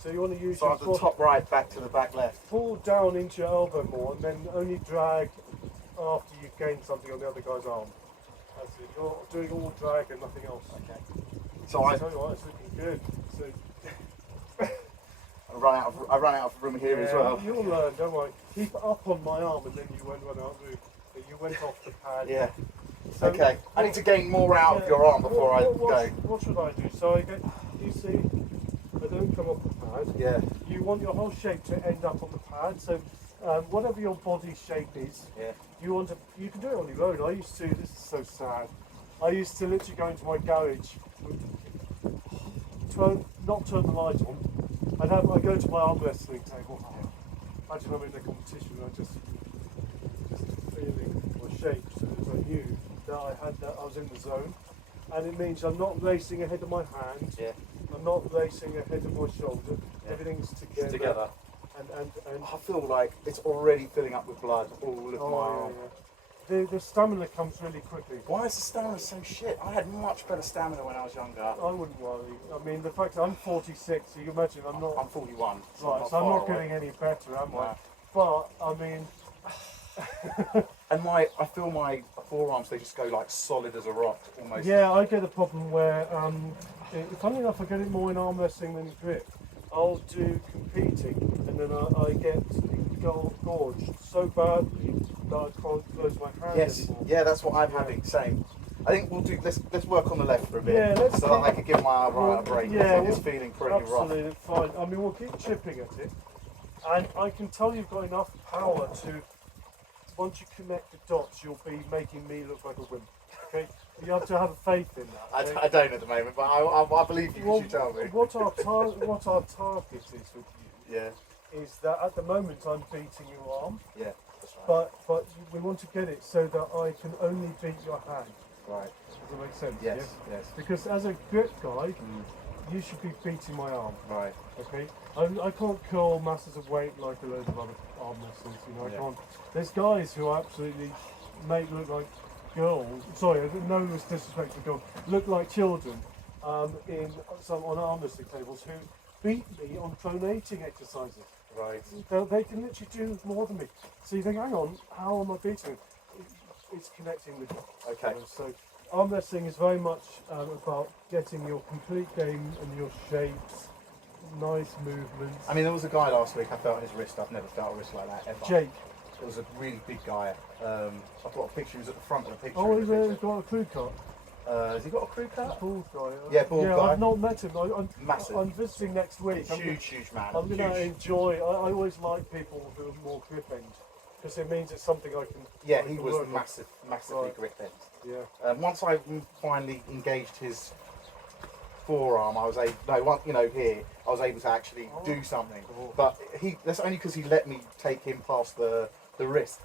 So you want to use So your at the top right, back to the back left. pull down into your elbow more, and then only drag after you gain something on the other guy's arm. That's it. You're doing all drag and nothing else. Okay. So I tell you what, it's looking good. So run out of room here as well. You'll learn, don't worry. Keep it up on my arm, and then you won't run out of room. So you went off the pad. Yeah. So Okay. I need to gain more out of your arm before I go. What should I do? So I get. You see, I don't come off the pad. Yeah. You want your whole shape to end up on the pad. So whatever your body shape is, Yeah. you can do it on your own. I used to. This is so sad. I used to literally go into my garage, not turn the light on. I go to my arm wrestling table. Imagine I'm in a competition. I just feeling my shape, so as I knew that I was in the zone, and it means I'm not racing ahead of my hand. Yeah. I'm not racing ahead of my shoulder. Yeah. Everything's together. Together. And I feel like it's already filling up with blood all of my arm. The stamina comes really quickly. Why is the stamina so shit? I had much better stamina when I was younger. I wouldn't worry. I mean, the fact that I'm 46, so you can imagine I'm not. I'm 41. Right, so I'm not getting any better, am I? No. But I mean, And I feel my forearms, they just go like solid as a rock almost. yeah, I get a problem where, funny enough, I get it more in arm wrestling than grip. I'll do competing, and then I get gorged so badly that I can't close my hand Yes. anymore. Yeah, that's what I'm having. Same. I think we'll do. Let's work on the left for a bit. Yeah, let's so that I can give my right a break. Yeah, It's feeling pretty rough. absolutely fine. I mean, we'll keep chipping at it, and I can tell you've got enough power to. Once you connect the dots, you'll be making me look like a wimp. Okay, you have to have faith in that. Okay? I don't at the moment, but I believe you because Well, you tell me. what our target is with you Yeah, is that at the moment I'm beating your arm, yeah, that's right. but we want to get it so that I can only beat your hand. Right. Does that make sense? Yes, Yeah? yes. Because as a grip guy, you should be beating my arm. Right. Okay, I can't curl masses of weight like a load of other arm wrestlers. You know, I Yeah. can't. There's guys who absolutely make look like girls. Sorry, no disrespect to girls. Look like children in some on arm wrestling tables who beat me on pronating exercises. Right. They can literally do more than me. So you think, hang on, how am I beating them? It's connecting with them. Okay. You know, so arm wrestling is very much about getting your complete game and your shapes, nice movements. I mean, there was a guy last week. I felt his wrist. I've never felt a wrist like that ever. Jake. It was a really big guy. I've got a picture. He was at the front of the picture. Oh, in he's the picture. got a crew cut. Has he got a crew cut? Bald guy. Yeah, bald yeah, guy. I've not met him. Massive. I'm visiting next week. Huge man. I'm going to Huge. enjoy. I always like people who are more grip end because it means it's something I can. Yeah, I he can was work on. massively Right. grip end. Yeah. Once I finally engaged his forearm, I was able. No, here I was able to actually do something. Cool. But that's only because he let me take him past the wrist.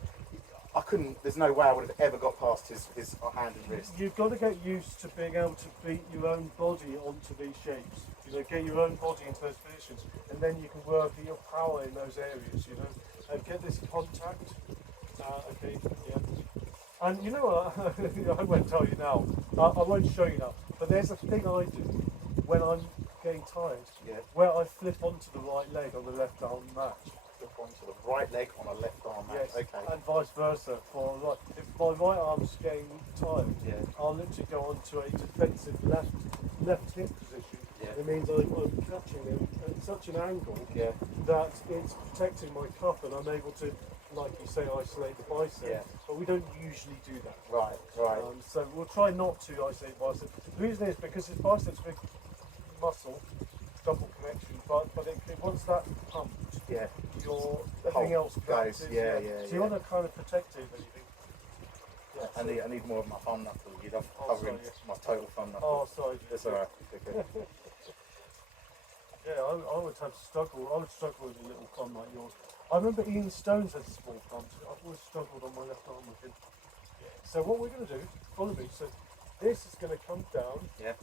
I couldn't. There's no way I would have ever got past his hand and wrist. You've got to get used to being able to beat your own body onto these shapes. You know, get your own body into those positions, and then you can work at your power in those areas. You know, and get this contact. Okay, yeah. And you know what? I won't tell you now. I won't show you now. But there's a thing I do when I'm getting tired, Yeah. where I flip onto the right leg on the left arm match. Flip onto the right leg on a left arm. Yes, Okay. and vice versa. For right, if my right arm's getting tired, Yeah. I'll literally go onto a defensive left hip position. Yeah. It means I'm catching it at such an angle Yeah. that it's protecting my cup, and I'm able to, like you say, isolate the bicep. Yeah. But we don't usually do that. Right. Right. So we'll try not to isolate bicep. The reason is because his bicep's a big muscle, double connection. But once that's pumped, Yeah. everything else goes. collapses. Yeah. So you want to kind of protect it, but you think. Yeah, I need more of my thumb knuckle. You'd have Oh, covering sorry, my total thumb knuckle. Oh, sorry. It's alright. Okay. Yeah, I would have struggled. I would struggle with a little thumb like yours. I remember Ian Stones had small thumbs. I've always struggled on my left arm with him. So what we're going to do, follow me. So this is going to come down, Yeah.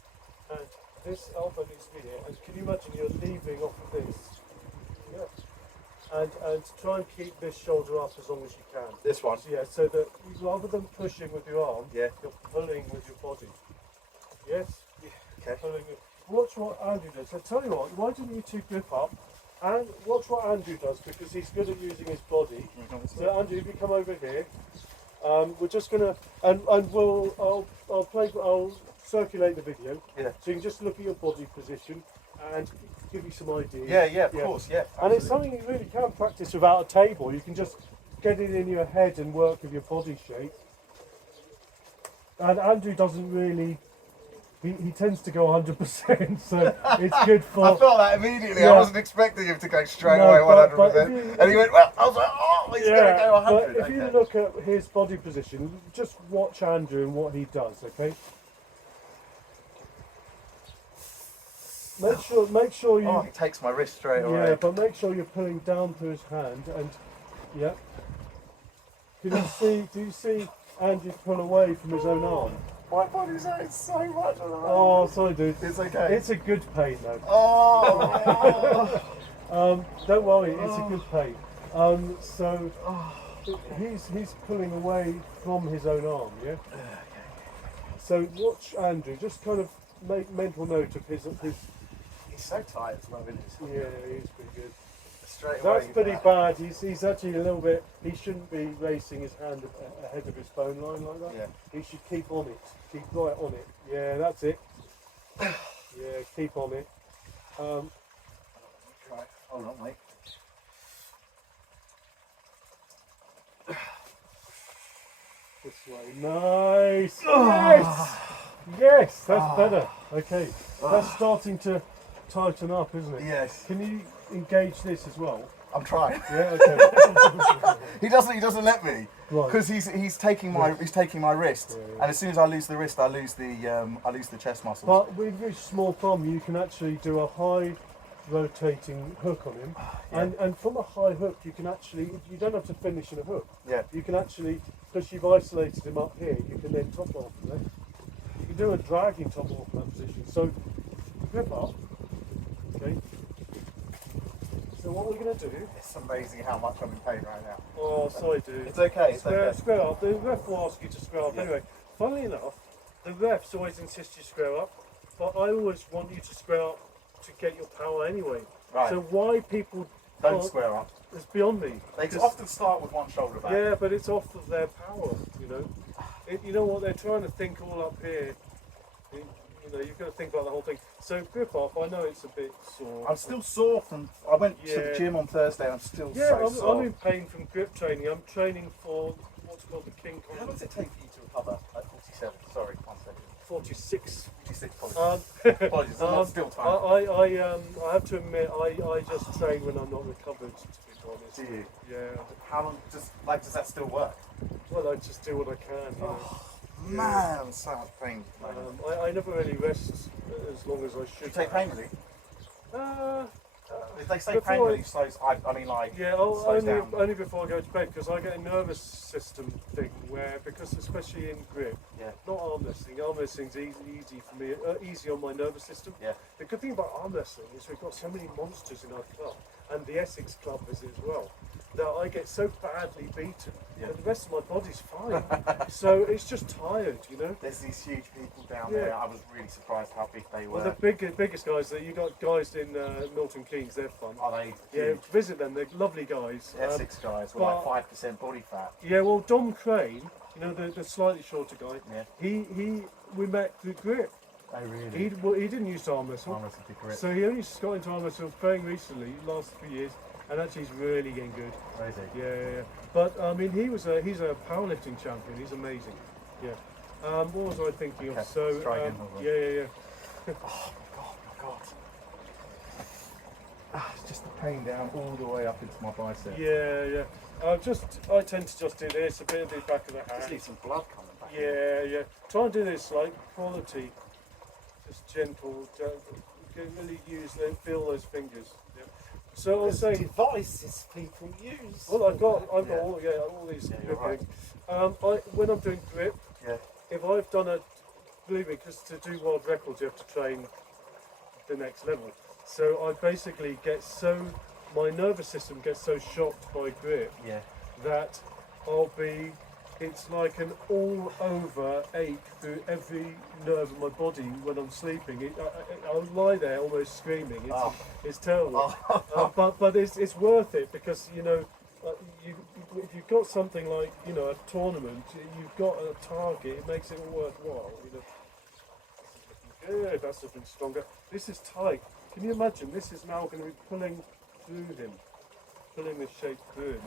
and this elbow needs to be here. And can you imagine you're leaving off of this? Yeah. And try and keep this shoulder up as long as you can. This one. So, yeah, so that rather than pushing with your arm, Yeah. you're pulling with your body. Yes? Okay. Pulling it. Watch what Andrew does. So tell you what, why don't you two grip up and watch what Andrew does, because he's good at using his body. So Andrew, if you come over here, we're just gonna and I'll circulate the video. Yeah. So you can just look at your body position and give you some ideas. Yeah. Of course. Yeah. And it's something you really can practice without a table. You can just get it in your head and work with your body shape. And Andrew doesn't really. He tends to go 100%, so it's good for. I felt that immediately. Yeah. I wasn't expecting him to go straight No, away but 100%. if you- And he went, well, I was like, oh, he's going to go 100. but if you look at his body position, just watch Andrew and what he does, okay? Make sure you. Oh, he takes my wrist straight Yeah, away. but make sure you're pulling down through his hand and. Yeah. Do you see Andrew pull away from his own arm? My body's hurting so much. Oh, sorry, dude. It's okay. It's a good pain, though. Oh. Don't worry, it's a good pain. So he's pulling away from his own arm, yeah. So watch Andrew. Just kind of make mental note of his. He's so tight as well, isn't he? Yeah, he's pretty good. Straight away. That's pretty bad. He's actually a little bit. He shouldn't be racing his hand ahead of his bone line like that. Yeah. He should keep on it. Keep right on it. Yeah, that's it. Yeah, keep on it. Right. Hold on, mate. This way. Nice. Yes. Yes, that's better. Okay, that's starting to tighten up, isn't it? Yes. Can you engage this as well? I'm trying. Yeah, okay. He doesn't let me Right. because he's taking my wrist, Yeah, yeah. and as soon as I lose the wrist, I lose the chest muscles. But with your small thumb, you can actually do a high rotating hook on him, Yeah. and from a high hook, you can actually, you don't have to finish in a hook. Yeah. You can actually, because you've isolated him up here, you can then top off from it. You can do a dragging top off from that position. So grip up. Okay. So what we're going to do? It's amazing how much I'm in pain right now. Oh, sorry, dude. It's okay. It's okay. Square up. The ref will ask you to square up. Yeah. Anyway, funnily enough, the refs always insist you square up, but I always want you to square up to get your power anyway. Right. So why people Don't can't- square up. It's beyond me. They Because- often start with one shoulder back. Yeah, but it's off of their power, you know. You know what, they're trying to think all up here. You know, you've got to think about the whole thing. So grip off, I know it's a bit sore. I'm still sore from. I went to Yeah. the gym on Thursday and I'm still Yeah, so I'm sore. in pain from grip training. I'm training for what's called the King How long Kong does it take for you to recover at 47? Sorry, 1 second. 46. 56, apologies. Um, Apologies, I'm not still time. I have to admit, I just train when I'm not recovered, to be honest. Do you? Yeah. How long does that still work? Well, I just do what I can. You know. Man, I'm so much pain. I never really rest as long as I should. You take pain relief? Uh, If they say before pain I- relief slows, I mean like yeah, slows down. only before I go to bed, because I get a nervous system thing where, because especially in grip, Yeah. not arm wrestling. Arm wrestling's easy for me, easy on my nervous system. Yeah. The good thing about arm wrestling is we've got so many monsters in our club, and the Essex club is as well, that I get so badly beaten Yeah. that the rest of my body's fine. So it's just tired, you know. There's these huge people down Yeah. there. I was really surprised how big they were. Well, the biggest guys that you got guys in Milton Keynes, they're fun. Are they Yeah, huge? visit them. They're lovely guys. Essex guys with but- like 5% body fat. Yeah, well, Dom Crane, you know, the slightly shorter guy. Yeah. We met through grip. Oh really? He didn't use to arm wrestle, Arm wrestle big grip. so he only got into arm wrestle very recently, last few years, and actually he's really getting good. Where is he? Yeah. But I mean, he's a powerlifting champion. He's amazing. Yeah. What was I thinking Okay, of? So let's try again, hold on. yeah. Oh my god. It's just the pain down all the way up into my bicep. Yeah. I tend to just do this, a bit of the back of the Just hand. need some blood coming back. Yeah. Try and do this like quality, just gentle. Really feel those fingers. Yeah. So I was saying, devices people use. well, I've got Yeah. all these Yeah, you're grip things. When I'm doing grip, Yeah. if I've done believe me, because to do world records you have to train the next level. So I basically my nervous system gets so shocked by grip Yeah. that it's like an all over ache through every nerve in my body when I'm sleeping. I'll lie there almost screaming. It's terrible. But it's worth it, because, you know, if you've got something like, you know, a tournament, you've got a target, it makes it all worthwhile. You know. This is looking good, that's looking stronger. This is tight. Can you imagine? This is now going to be pulling through him, pulling the shape through him.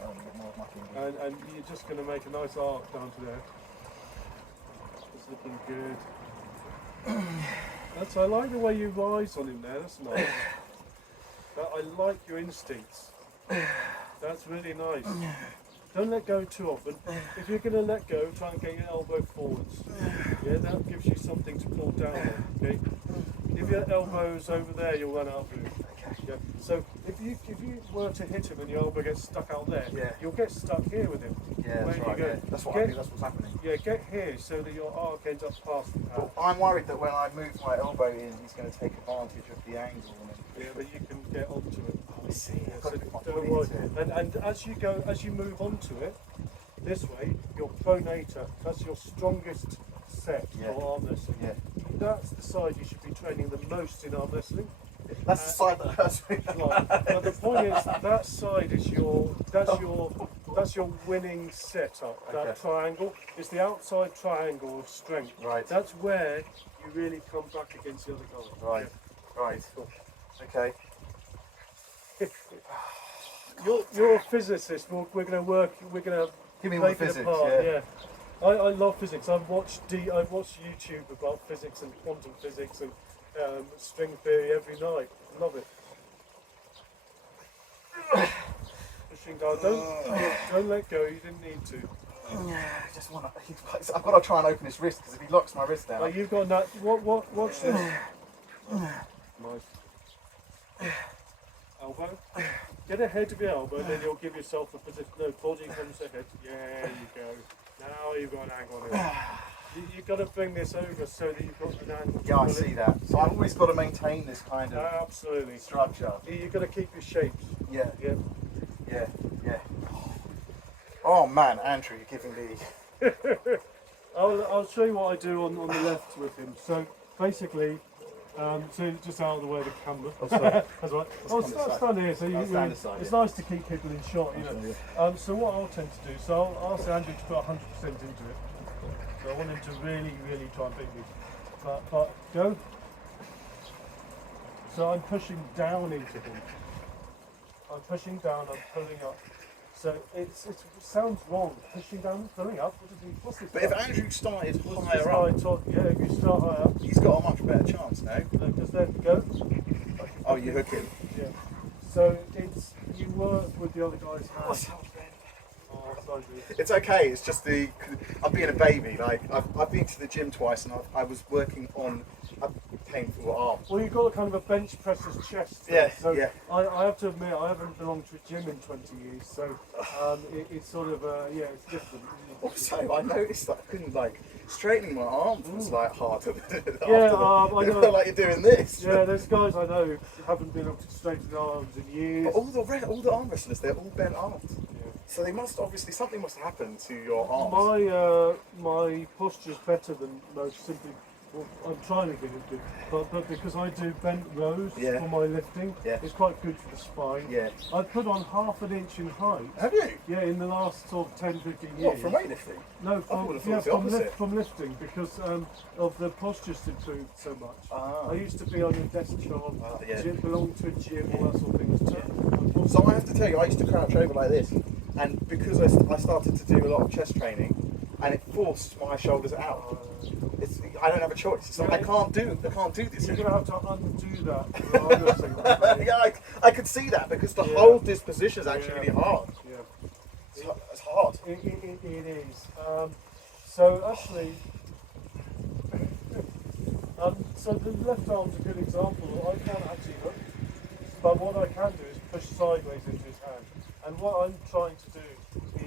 And you're just going to make a nice arc down to there. It's looking good. I like the way you rise on him there, that's nice. I like your instincts. That's really nice. Don't let go too often. If you're going to let go, try and get your elbow forwards. Yeah, that gives you something to pull down on. Okay. If your elbow's over there, you'll run out of room. Yeah. So if you were to hit him and your elbow gets stuck out there, Yeah. you'll get stuck here with him. Yeah, Where that's you right. go. Yeah. That's what Get- that's what's happening. Yeah, get here so that your arc ends up past the But pad. I'm worried that when I move my elbow in, he's going to take advantage of the angle. Yeah, but you can get onto it. I see. I've So got to put my don't body worry. into it. And as you move onto it, this way, your pronator, that's your strongest set Yeah. for arm wrestling. Yeah. That's the side you should be training the most in arm wrestling. That's the side that hurts me. Right. But the point is, that side is that's your winning setup. Okay. That triangle is the outside triangle of strength. Right. That's where you really come back against the other guy. Right. Right. Cool. Okay. You're a physicist. We're going to work. We're going to Give me all the take it physics. apart. Yeah. I love physics. I've watched YouTube about physics and quantum physics and string theory every night. Love it. pushing down. Don't let go. You didn't need to. I just want to. I've got to try and open his wrist because if he locks my wrist down. Like you've got that. Watch this. Nice. Elbow. Get ahead of your elbow, and then you'll give yourself a position. No, body comes ahead. Yeah, you go. Now you've got an angle on it. You've got to bring this over so that you've got an angle. Yeah, I see that. So I've always got to maintain this kind of absolutely structure. You've got to keep your shapes. Yeah. Yeah. Yeah. Yeah. Oh man, Andrew, you're giving me. I'll show you what I do on the left with him. So basically, so just out of the way of the camera. Oh, sorry. That's right. I'll stand here, so it's nice to keep people in shot, you know. So what I'll tend to do, so I'll ask Andrew to put 100% into it. So I want him to really, really try and beat me. But go. So I'm pushing down into him. I'm pushing down, I'm pulling up. So it sounds wrong. Pushing down, pulling up. What's this? But if Andrew started What's higher up, if you start higher up, he's got a much better chance now. because there you go. Oh, you hook him. Yeah. So you work with the other guy's hands. Oh, sorry, dude. It's okay. It's just I'm being a baby. Like I've been to the gym twice, and I was working on a painful arm. Well, you've got kind of a bench presser's chest. Yeah, So yeah. I have to admit, I haven't belonged to a gym in 20 years, so it's sort of it's different. Also, I noticed that I couldn't straightening my arms was harder. Yeah, I know. Like you're doing this. Yeah, there's guys I know who haven't been able to straighten their arms in years. But all the arm wrestlers, they're all bent arms. Yeah. So they must obviously something must happen to your arms. My posture's better than most simply. Well, I'm trying to get it good, but because I do bent rows for my lifting, it's quite good for the spine. Yeah. I've put on half an inch in height. Have you? Yeah, in the last sort of 10, 15 years. What, from weightlifting? No, from lifting because of the posture's improved so much. Ah. I used to be on a desk job, yeah. belonged to a gym, all that sort of thing. So I have to tell you, I used to crouch over like this, and because I started to do a lot of chest training, and it forced my shoulders out. I don't have a choice. So I can't do this. You're gonna have to undo that. Yeah, I could see that because to hold this position is actually really hard. Yeah. It's hard. It is. So actually, so the left arm's a good example. I can't actually hook, but what I can do is push sideways into his hand. And what I'm trying to do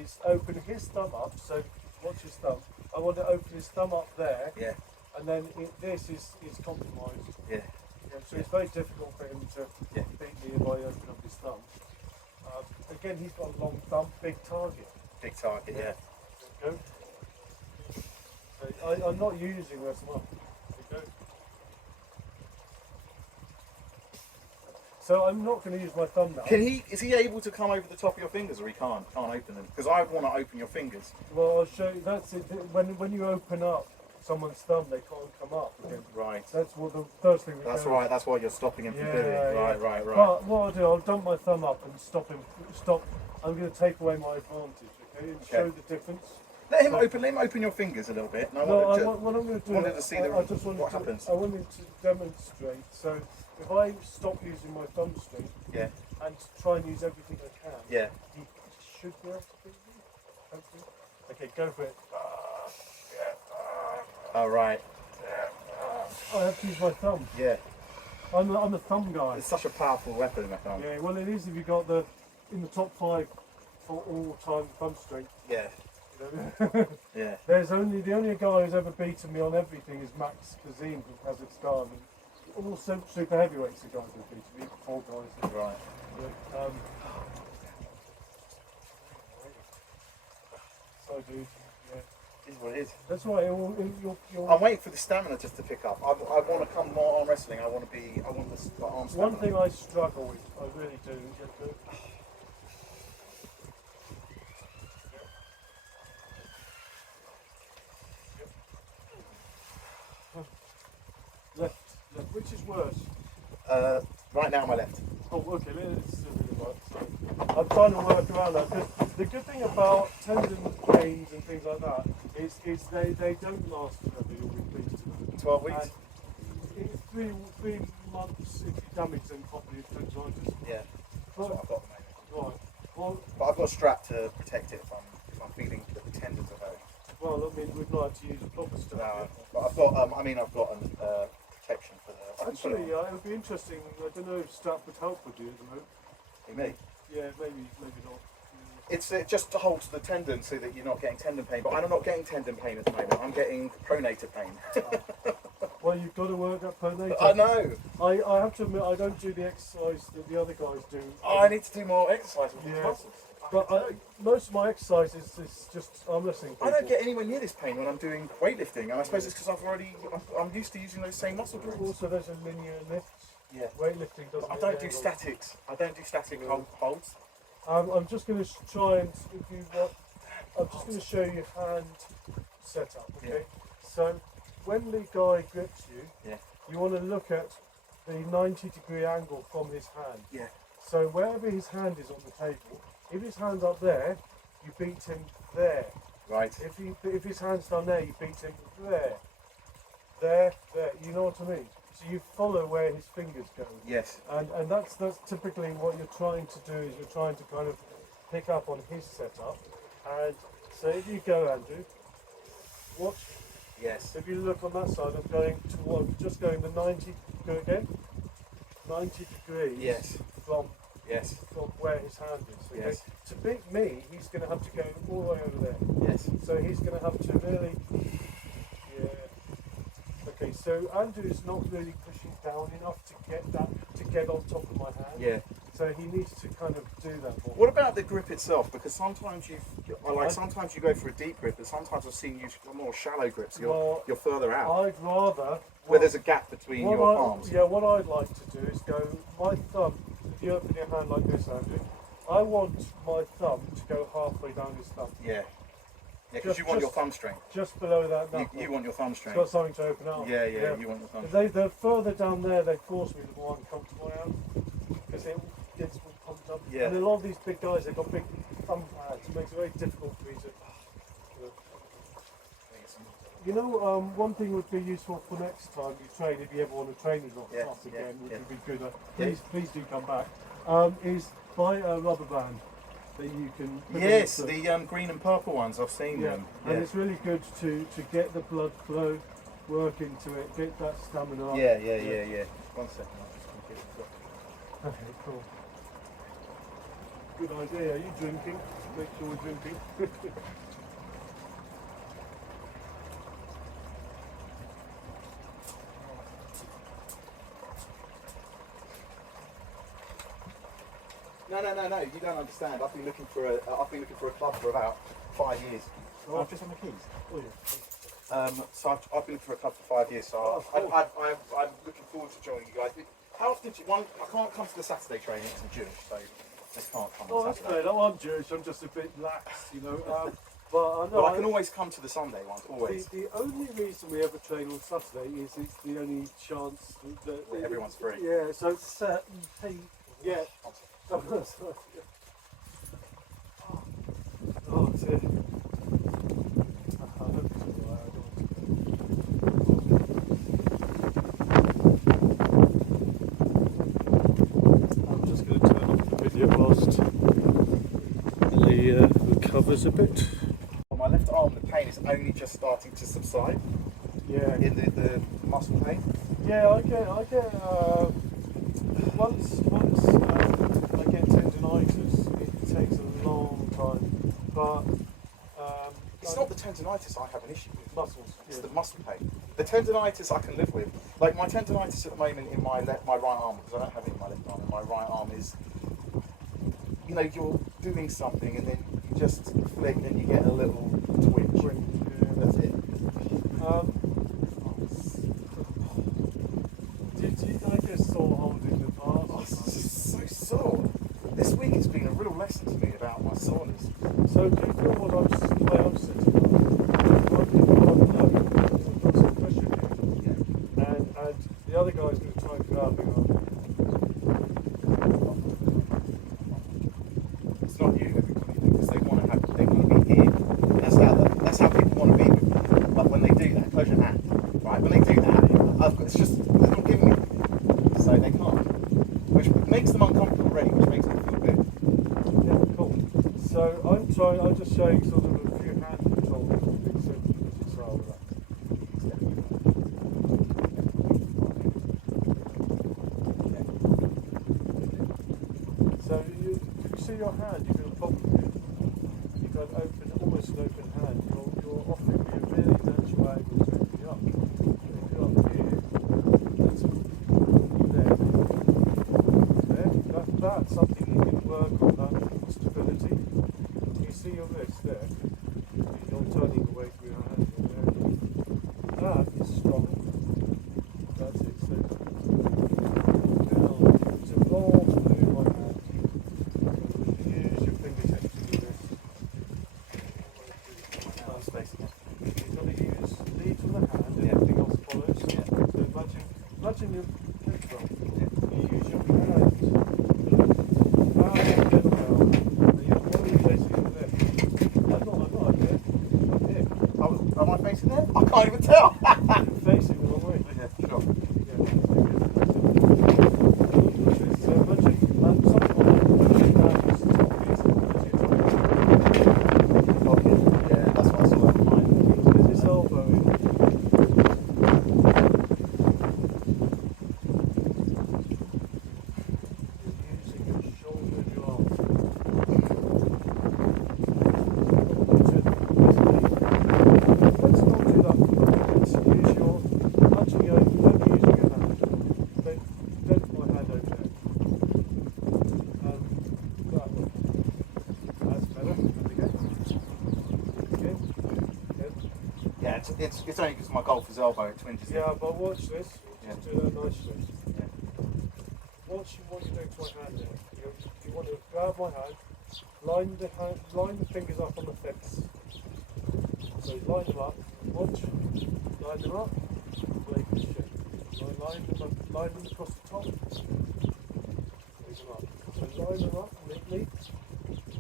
is open his thumb up. So watch his thumb. I want to open his thumb up there. Yeah. And then this is compromised. Yeah. So it's very difficult for him to beat me if I open up his thumb. Again, he's got a long thumb, big target. Big target, yeah. There you go. So I'm not using this one. There you go. So I'm not going to use my thumb now. Is he able to come over the top of your fingers, or he can't open them? Because I want to open your fingers. Well, I'll show you. That's it. When you open up someone's thumb, they can't come up again. Right. That's what the first thing. That's right. That's why you're stopping him from doing it. Right. But what I'll do, I'll dump my thumb up and stop him. I'm going to take away my advantage. Okay, and show the difference. Let him open your fingers a little bit. And what I'm going to do. Wanted to see what happens. I wanted to demonstrate. So if I stop using my thumb straight, and try and use everything I can, he should be able to beat me. Hopefully. Okay, go for it. Oh, right. I have to use my thumb. Yeah. I'm a thumb guy. It's such a powerful weapon, my thumb. Yeah, well it is if you got in the top 5 for all time thumb strength. Yeah. You know? Yeah. The only guy who's ever beaten me on everything is Max Kazim from Kazakhstan. And all super heavyweights are guys who've beaten me, 4 guys. Right. Yeah, so dude. Is what it is. That's right. I'm waiting for the stamina just to pick up. I want to come more arm wrestling. I want this arm stamina. One thing I struggle with, I really do. Left. Which is worse? Right now, my left. Oh, okay. Let's do it right. So I'm trying to work around that because the good thing about tendon pains and things like that is they don't last forever. You'll be pleased to know. 12 weeks. And it's 3 months if you damage them properly with tendonitis. Yeah. But, That's what I've got, mate. right. Well, But I've got a strap to protect it if I'm feeling that the tendons are hurting. well, I mean, we'd like to use proper stuff. No, but I've got I've got protection for the. I can put Actually, it on. it would be interesting. I don't know if strap would help with you at the moment. You me. Yeah, maybe not. It just holds the tendon so that you're not getting tendon pain. But I'm not getting tendon pain at the moment. I'm getting pronator pain. Well, you've got to work that pronator. I know. I have to admit, I don't do the exercise that the other guys do. Oh, I need to do more exercise with these Yeah. muscles. But most of my exercise is just arm wrestling. I don't get anywhere near this pain when I'm doing weightlifting, and I suppose it's because I'm used to using those same muscle groups. Also, there's a linear lift. Yeah. Weightlifting doesn't. I don't do statics. I don't do static holds. I'm just going to try and if you want. I'm just going to show you hand setup. Okay. Yeah. So when the guy grips you, Yeah. you want to look at the 90-degree angle from his hand. Yeah. So wherever his hand is on the table, if his hand's up there, you beat him there. Right. If his hand's down there, you beat him there. There. You know what I mean? So you follow where his fingers go. Yes. And that's typically what you're trying to do is you're trying to kind of pick up on his setup. And so if you go, Andrew, watch. Yes. If you look on that side, I'm just going the 90. Go again. 90 degrees. Yes. From Yes. where his hand is. Okay? Yes. To beat me, he's going to have to go all the way over there. Yes. So he's going to have to really. Yeah. Okay. So Andrew's not really pushing down enough to get on top of my hand. Yeah. So he needs to kind of do that more. What about the grip itself? Because sometimes sometimes you go for a deep grip, but sometimes I've seen you for more shallow grips. You're further out, I'd rather. where there's a gap between your arms. Yeah, what I'd like to do is go my thumb. If you open your hand like this, Andrew, I want my thumb to go halfway down his thumb. Yeah. Yeah, because you want your thumb strength. Just below that knuckle. You want your thumb It's strength. got something to open up. Yeah, you want your thumb. The further down there they force me, the more uncomfortable I am. Because it gets me pumped up. Yeah. And a lot of these big guys, they've got big thumb pads. It makes it very difficult for me to. You know, one thing would be useful for next time you train, if you ever want to train with us again, which would be good. Please do come back. Is buy a rubber band that you can. Put Yes, on the green and purple ones. I've seen them. and it's really good to get the blood flow, work into it, get that stamina up. Yeah. 1 second. I'll just get it. Okay, cool. Good idea. Are you drinking? Make sure we're drinking. No. You don't understand. I've been looking for a club for about 5 years. Oh. I've just had my keys. Oh, yeah. So I've been looking for a club for 5 years. So cool. I'm looking forward to joining you guys. How often do you? I can't come to the Saturday training because I'm Jewish, so I just can't come Oh, on that's Saturday. great. I'm Jewish. I'm just a bit lax, you know. But But I can always come to the Sunday ones. Always. The only reason we ever train on Saturday is it's the only chance that Everyone's free. Yeah, so certain people. Yeah. Oh, dear. I hope it's all right. I'm just going to turn off the video whilst Lee recovers a bit. On my left arm, the pain is only just starting to subside. Yeah. In the muscle pain. Yeah, I get once I get tendinitis, it takes a long time, but It's not the tendinitis I have an issue with. muscles. It's Yeah. the muscle pain. The tendinitis I can live with. Like my tendinitis at the moment in my right arm, because I don't have it in my left arm. My right arm is, you know, you're doing something and then you just flick and you get a little twitch. Yeah. That's it. Did I get sore hold in the past? Oh, it's just so sore. This week it's been a real lesson to me about my soreness. So do you feel what the way I'm sitting? I think I've got some pressure here. Yeah. And the other guy's going to try and grab me on. It's not you, everybody, because they want to be here. That's how people want to be with me. But when they do that, close your hand. Right? When they do that, it's just they're not giving me, so they can't. Which makes them uncomfortable already, which makes them feel good. Yeah, cool. So I'm just showing sort of a few hand controls as well. So you see your hand, you've got a problem here. You've got almost an open hand. You're offering me a really natural angle to open you up. If you're up here, that's that's something you can work on, that stability. You see your wrist there? You're not turning away from your hand. That is strong. That's it. So now to roll through my hand. Use your fingertips to do this. Now space again. You've got to use lead from the hand and everything else follows. So imagine your hip roll. You use your hand. Am I facing there? I can't even tell. You're facing the wrong way. Yeah, sure. Yeah, that's what I saw at mine. This elbow in. You're using your shoulder and your arm. Let's not do that. Let's use your touching your don't use your hand. Don't my hand over there. That one. That's better. Again. Yeah, it's only because my golfer's elbow it twinges. Yeah, but watch this. Yeah. Just do that nicely. Yeah. Watch what you're doing to my hand now. You want to grab my hand, line the fingers up on the fence. So line them up. Watch. Line them up. Break the shape. Line them across the top. Break them up. So line them up neatly.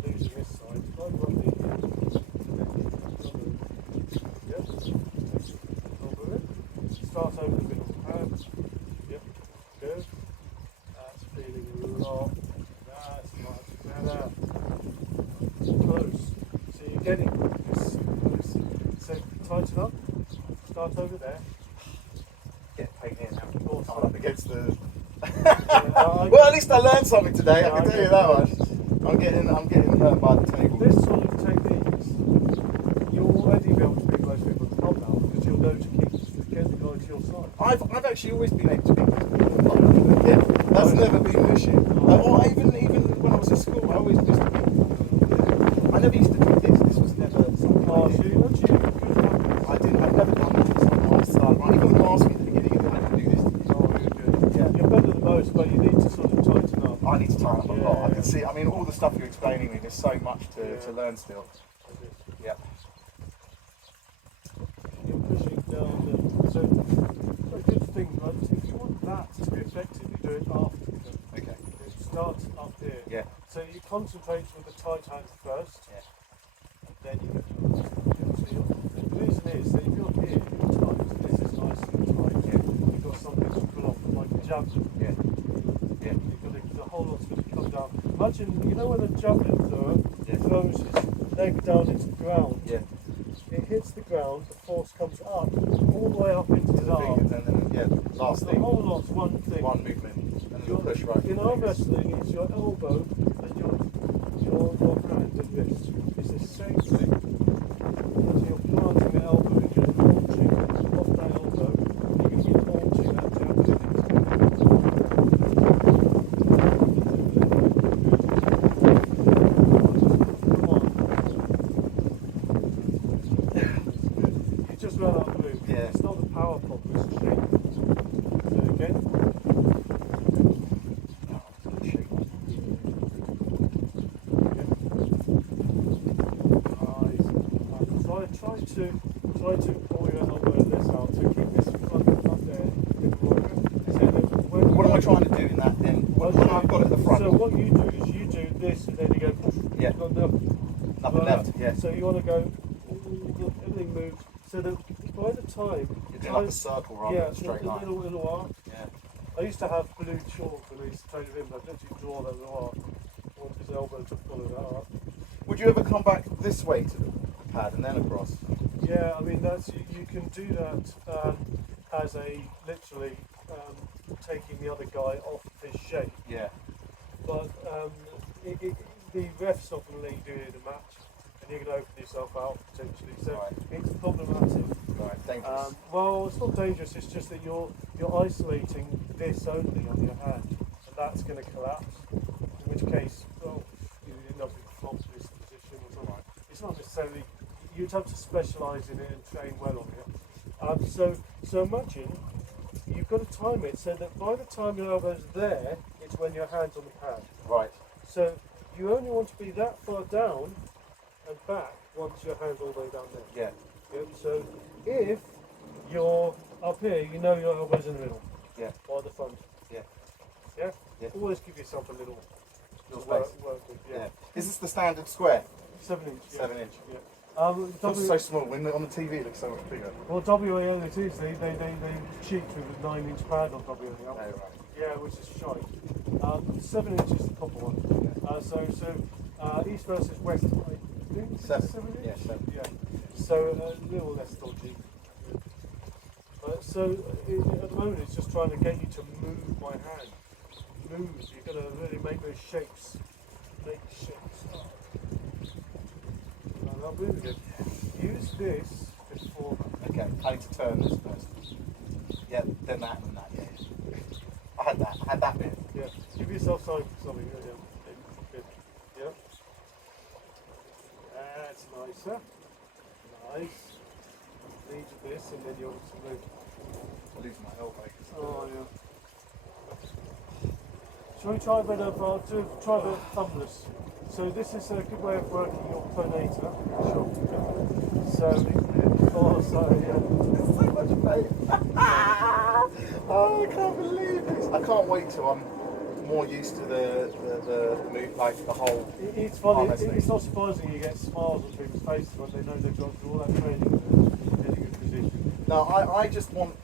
Losing this side. Line them up neatly. Yep. Over it. Start over the middle. Hands. Yep. Good. That's feeling a lot. That's much better. Close. So you're getting this close. So tighten up. Start over there. Get paid in now. Awesome. Coming up against the. Yeah, Well, at least I learned something today. Yeah, I can I tell you get that that. much. I'm getting hurt by the table. This sort of techniques, you'll already be able to beat most people at the top now because you'll know to get the guy to your side. I've actually always been able to beat people. Yeah, that's never been an issue. Or even when I was at school, I always used to beat people. I never used to do this. This was never something Oh, I so did. you're not you good habits. I've never done this on my side. Right? Even when you asked me at the beginning, you had to do this. Oh, you're good. Yeah. You're better than most, but you need to sort of tighten up. I need to tighten up a lot. I Yeah. can see. I mean, all the stuff you're explaining me. There's so much to Yeah. learn still. Yep. You're pushing down the. So, a good thing, right? If you want that to be effective, you do it after. Okay. It starts up here. Yeah. So you concentrate with the tight hand first, Yeah. and then you go. The reason is that if you're here, you're tight. This is nice and tight. Yeah. You've got something to pull off, like a javelin. Yeah. Yeah. You've got the whole lot's going to come down. Imagine, you know, when a javelin thrower Yeah. throws his leg down into the ground. Yeah. It hits the ground, the force comes up, all the way up into his The arm. fingers, and then last The thing, whole lot's one thing. one movement, and then you'll push right. In arm wrestling, it's your elbow and your hand and wrist. It's the same thing. As you're planting the elbow and you're launching off that elbow, you're going to be launching that javelin Come on. You just ran out of room. Yeah. It's not the power pop, it's the shape. So again. Try to pull your elbow and this out to keep this front up there. What am I trying to do in that then? When I've got it at the front. So what you do is you do this and then you go. Yeah. You've got nothing left. Yeah. So you want to go. Everything moves so that by the time You're doing like a circle rather than a straight line. little arc. Yeah. I used to have blue chalk when I used to train with him. I'd literally draw that little arc. I want his elbow to follow that arc. Would you ever come back this way to the pad and then across? Yeah, I mean that's you can do that as a literally taking the other guy off his shape, Yeah. but the ref's not going to let you do it in a match, and you're going to open yourself out potentially. So Right. it's problematic. Right. Dangerous. Well, it's not dangerous. It's just that you're isolating this only on your hand, and that's going to collapse. In which case, well, you end up in flop this position or something. It's not necessarily. You'd have to specialise in it and train well on it. So imagine you've got to time it so that by the time your elbow's there, it's when your hand's on the pad. Right. So you only want to be that far down and back once your hand's all the way down there. Yeah. Yep. So if you're up here, you know your elbow's in the middle. Yeah. By the front. Yeah. Yeah? Yeah. Always give yourself a little Little work space. with. Yeah. Yeah. Is this the standard square? 7 inch. Yeah. 7 inch. Yeah. It's so small. When on the TV, it looks so much bigger. Well, WAL it is. They cheat with a 9 inch pad on WAL. Oh, right. Yeah, which is shite. 7 inch is the proper one. East versus West. I think it's 7. 7 inch. Yeah, 7. Yeah. So a little less dodgy. At the moment, it's just trying to get you to move my hand. Move. You've got to really make those shapes. Make shapes. Oh, really good. Use this before. Okay. I need to turn this first. Yeah. Then that and that. Yeah. I had that bit. Yeah. Give yourself something. Yeah. Good. Yeah. That's nicer. Nice. Lead to this, and then you'll move. I'm losing my elbow. Oh yeah. Shall we try a bit of try a bit of thumbless? So this is a good way of working your pronator. Sure. So, sorry, yeah. It's so much pain. Oh, I can't believe this. I can't wait till I'm more used to the move, like the whole. It's funny. Honestly. It's not surprising you get smiles on people's faces when they know they've gone through all that training in a good position. No, I just want.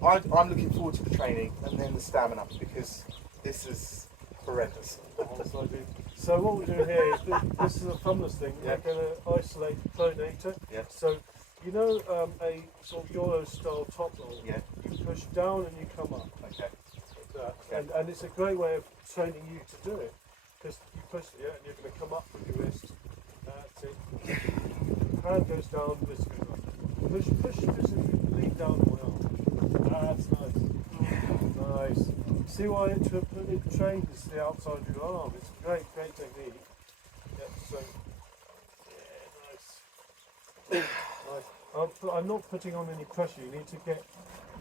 I'm looking forward to the training and then the stamina because this is horrendous. So what we're doing here is this is a thumbless thing. Yeah. We're going to isolate the pronator. Yeah. So you know a sort of Euro style top roll. Yeah. You push down and you come up. Okay. Like that. Okay. And it's a great way of training you to do it because you push it and you're going to come up with your wrist. That's it. Hand goes down, wrist goes up. Push and lean down on my arm. That's nice. Nice. See why it trains the outside of your arm. It's a great technique. Yep, so, yeah, nice. I'm not putting on any pressure. You need to get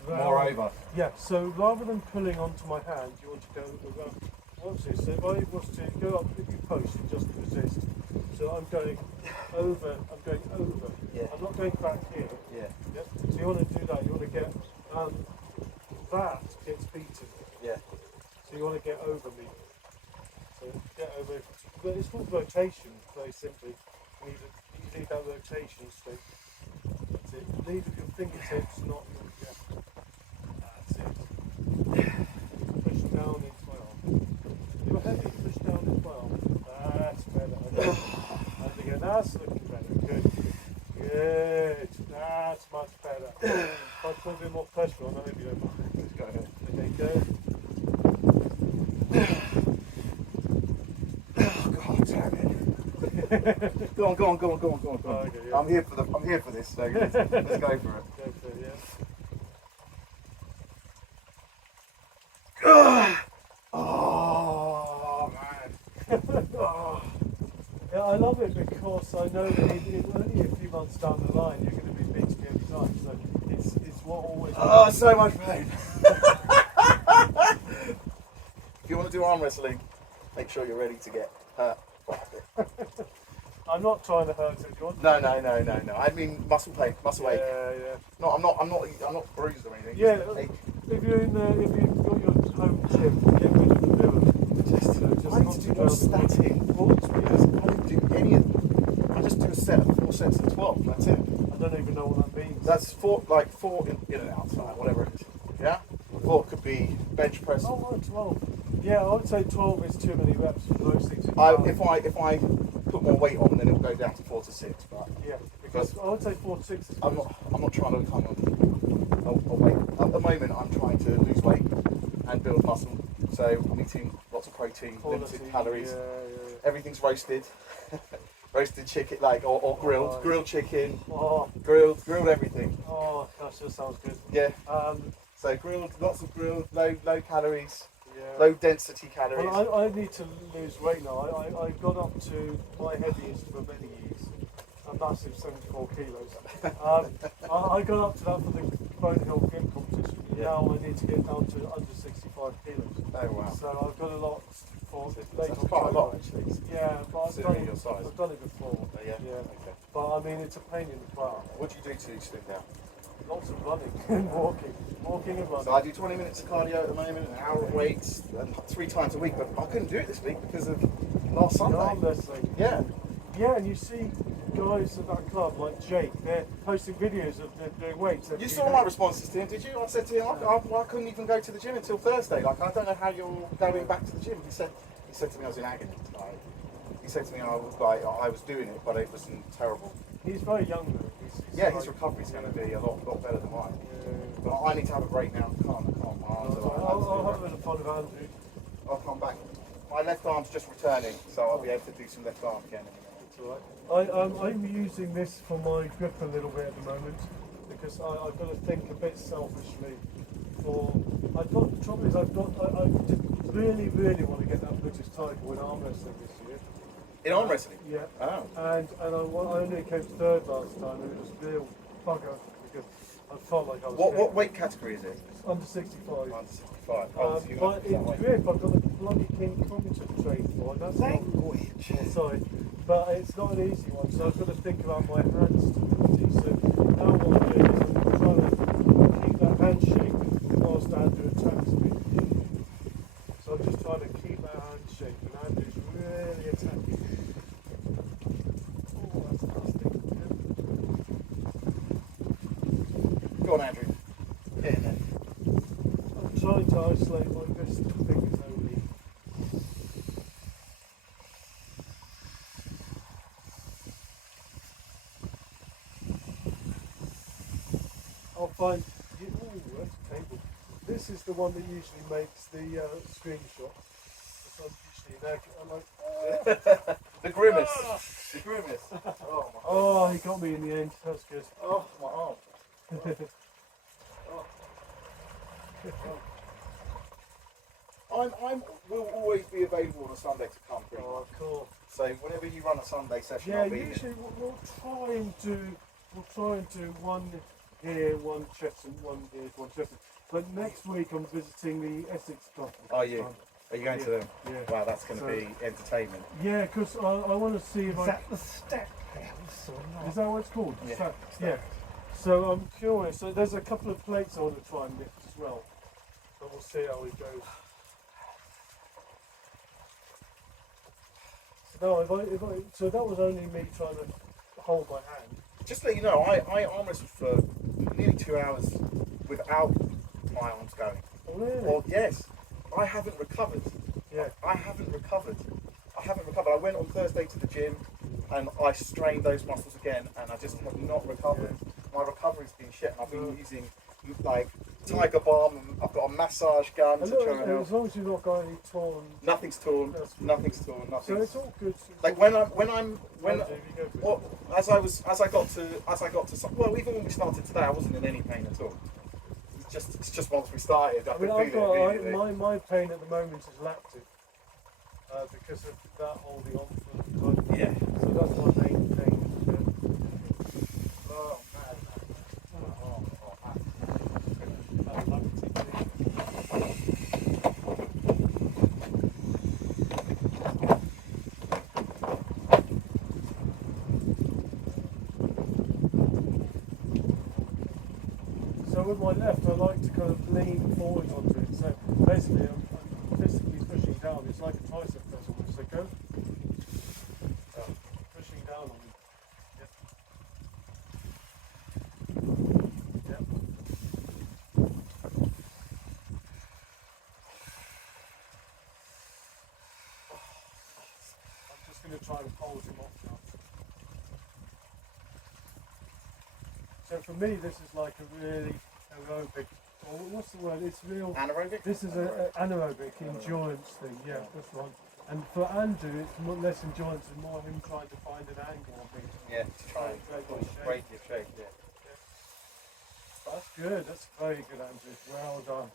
round. Moreover. Yeah, so rather than pulling onto my hand, you want to go around. What's this? So if I was to go up, if you post, you just resist. So I'm going over. Yeah. I'm not going back here. Yeah. Yep. So you want to do that. You want to get that gets beaten. Yeah. So you want to get over me. So get over. But it's called rotation, very simply. You need that rotation state. That's it. Lead with your fingertips, not your. Yeah. That's it. Push down into my arm. You're heavy. Push down into my arm. That's better. And again, that's looking better. Good. Good. That's much better. If I put a bit more pressure on, I hope you don't mind. Let's go ahead. Okay, good. Oh God damn it! Go on. Oh, okay, yeah. I'm here for this. So let's go for it. Go for it, yeah. Oh man. Oh. Yeah, I love it because I know that only a few months down the line you're going to be beating every time. So it's what always. Oh, so much pain. If you want to do arm wrestling, make sure you're ready to get hurt. I'm not trying to hurt anyone. No. I mean muscle pain, muscle ache. Yeah. No, I'm not bruised or anything. Yeah. Just ache. If you've got your home gym, get rid of the mirror. I need to do more static because I didn't do any of them. I just do a set of 4 sets of 12. That's it. I don't even know what that means. That's four in and out, like whatever it is. Yeah. 4 could be bench press. Oh, 12. Yeah, I would say 12 is too many reps for those things. If I put more weight on, then it will go down to 4 to 6. But Yeah, because I would say 4 to 6 is I'm not trying to become a weight. At the moment, I'm trying to lose weight and build muscle. So I'm eating lots of protein, limited calories. Yeah. Everything's roasted, roasted chicken, or grilled, grilled chicken, Oh, grilled everything. oh, gosh, that sounds good. Yeah. Um, So grilled, lots of grilled, low calories, yeah. low density calories. Well, I need to lose weight now. I got up to my heaviest for many years, a massive 74 kilos. I got up to that for the Bonehill Grip competition. Yeah. Now I need to get down to under 65 kilos. Oh wow. So I've got a lot for That's late quite a lot October. actually. Yeah, but I've Considering your size. I've done it before. Oh, yeah. Okay. But I mean, it's a pain in the butt. What do you do to slim down? Lots of running and walking and running. So I do 20 minutes of cardio at the moment, an hour of weights, and 3 times a week. But I couldn't do it this week because of last Sunday. Armwrestling. Yeah. Yeah, and you see guys at that club like Jake, they're posting videos of them doing weights. You saw my responses to him, did you? I said to him, I couldn't even go to the gym until Thursday. Like, I don't know how you're going back to the gym. He said to me I was in agony tonight. He said to me I was doing it, but it was terrible. He's very young though. His recovery's going to be a lot better than mine. But I need to have a break now. I can't. My arms are I'll have a bit of fun with Andrew. I'll come back. My left arm's just returning, so I'll be able to do some left arm again. It's alright. I'm using this for my grip a little bit at the moment because I've got to think a bit selfishly. The trouble is I really want to get that British title in arm wrestling this year. In arm wrestling? Yeah. Oh. And I only came third last time, and it was a real bugger because I felt like I was. What weight category is it? It's under 65. Under 65. But in grip, I've got a bloody King Kong to train for. And that's Language. sorry, but it's not an easy one, so I've got to think about my hand stability. So now what I'm doing is I'm trying to keep that handshake whilst Andrew attacks me. So I'm just trying to keep that handshake, and Andrew's really attacking me. Oh, that's nasty. Go on, Andrew. Get in there. I'm trying to isolate my wrist and fingers only. I'll find. Oh, that's a cable. This is the one that usually makes the screenshot. This one's usually there. I'm like, The grimace. The grimace. Oh, my. oh, he got me in the end. That's good. Oh, my arm. I will always be available on a Sunday to come. Pretty Oh, much. cool. So whenever you run a Sunday session, Yeah, I'll be usually we'll try and do one here, one Chesham, one here, one Chesham. But next week I'm visiting the Essex Club. Are you? Are you going to them? Yeah. Wow, that's going to be entertainment. Yeah, because I want to see if Is that the step house or not? Is that what it's called? Yeah. Step. Yeah. So I'm curious. So there's a couple of plates I want to try and lift as well. But we'll see how it goes. So, no, so that was only me trying to hold my hand. Just to let you know, I arm wrestled for nearly 2 hours without my arms going. Oh, really? Well, yes, I haven't recovered. Yeah. I haven't recovered. I went on Thursday to the gym and I strained those muscles again and I just have not recovered. My recovery's been shit and I've been using like tiger balm and I've got a massage gun to try and help. As long as you've not got any torn. Nothing's torn. That's good. Nothing's torn. So Nothing's. it's all good. Like as I got to well, even when we started today, I wasn't in any pain at all. It's just once we started, I I mean, could feel it immediately. my pain at the moment is lactic because of that holding on for time. Yeah. So that's my main pain. Oh man. So with my left, I like to kind of lean forward onto it. So basically, I'm physically pushing down. It's like a tricep press almost. So go. Pushing down on it. Yep. Yep. going to try and hold him off now. So for me, this is like a really aerobic, or what's the word? It's real. Anaerobic? This is an anaerobic endurance thing, yeah, that's right. And for Andrew, it's less endurance and more him trying to find an angle on things. Yeah, to try and break your shape, yeah. That's good, that's very good, Andrew. Well done.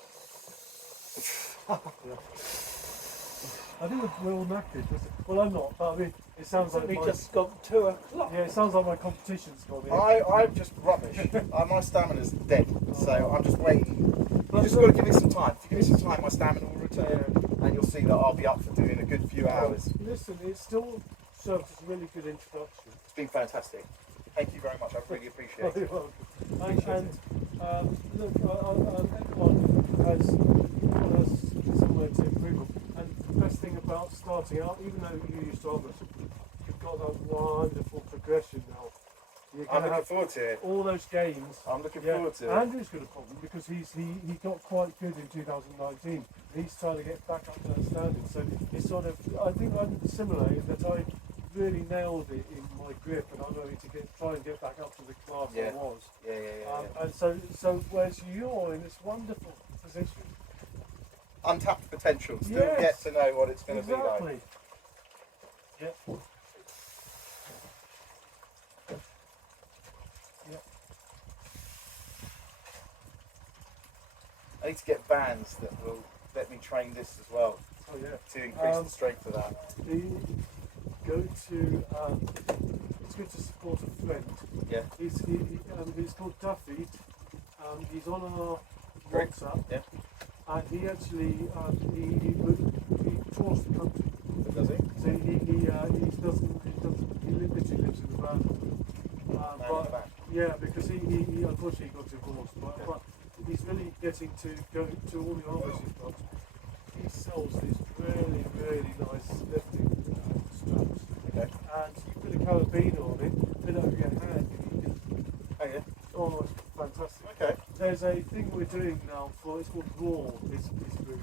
Yeah. I think we're all knackered. Well, I'm not, but I mean, it sounds like We my, just got 2 o'clock. yeah, it sounds like my competition's gone in. I'm just rubbish. My stamina's dead, so I'm just waiting. You just got to give me some time. If you give me some time, my stamina will return, and you'll see that I'll be up for doing a good few hours. Listen, it still serves as a really good introduction. It's been fantastic. Thank you very much. I really appreciate it. Look, everyone has somewhere to improve on. And the best thing about starting out, even though you used to armwrestle, you've got that wonderful progression now. You're I'm going to looking have forward to it. all those games. I'm looking Yeah, forward to it. Andrew's got a problem because he got quite good in 2019. He's trying to get back up to that standard. So it's sort of, I think I'm similar in that I really nailed it in my grip, and I'm going to try and get back up to the class I was. Yeah. And so whereas you're in this wonderful position. Untapped potential. Still Yes. get to know what it's going to be Exactly. like. Yep. Yep. I need to get bands that will let me train this as well Oh yeah. to increase the strength of that. Go to. It's good to support a friend. Yeah. He's called Duffy. He's on our Great. WhatsApp. Yeah. And he actually he tours the country. Does he? So he literally lives in the van. But yeah, because he unfortunately got divorced. But he's really getting to go to all the armwrestling clubs. He sells these really nice lifting straps. Okay. And you put a carabiner on it, put it over your hand, and you can. Oh yeah. Oh, it's fantastic. Okay. There's a thing we're doing now for, it's called Raw, this group,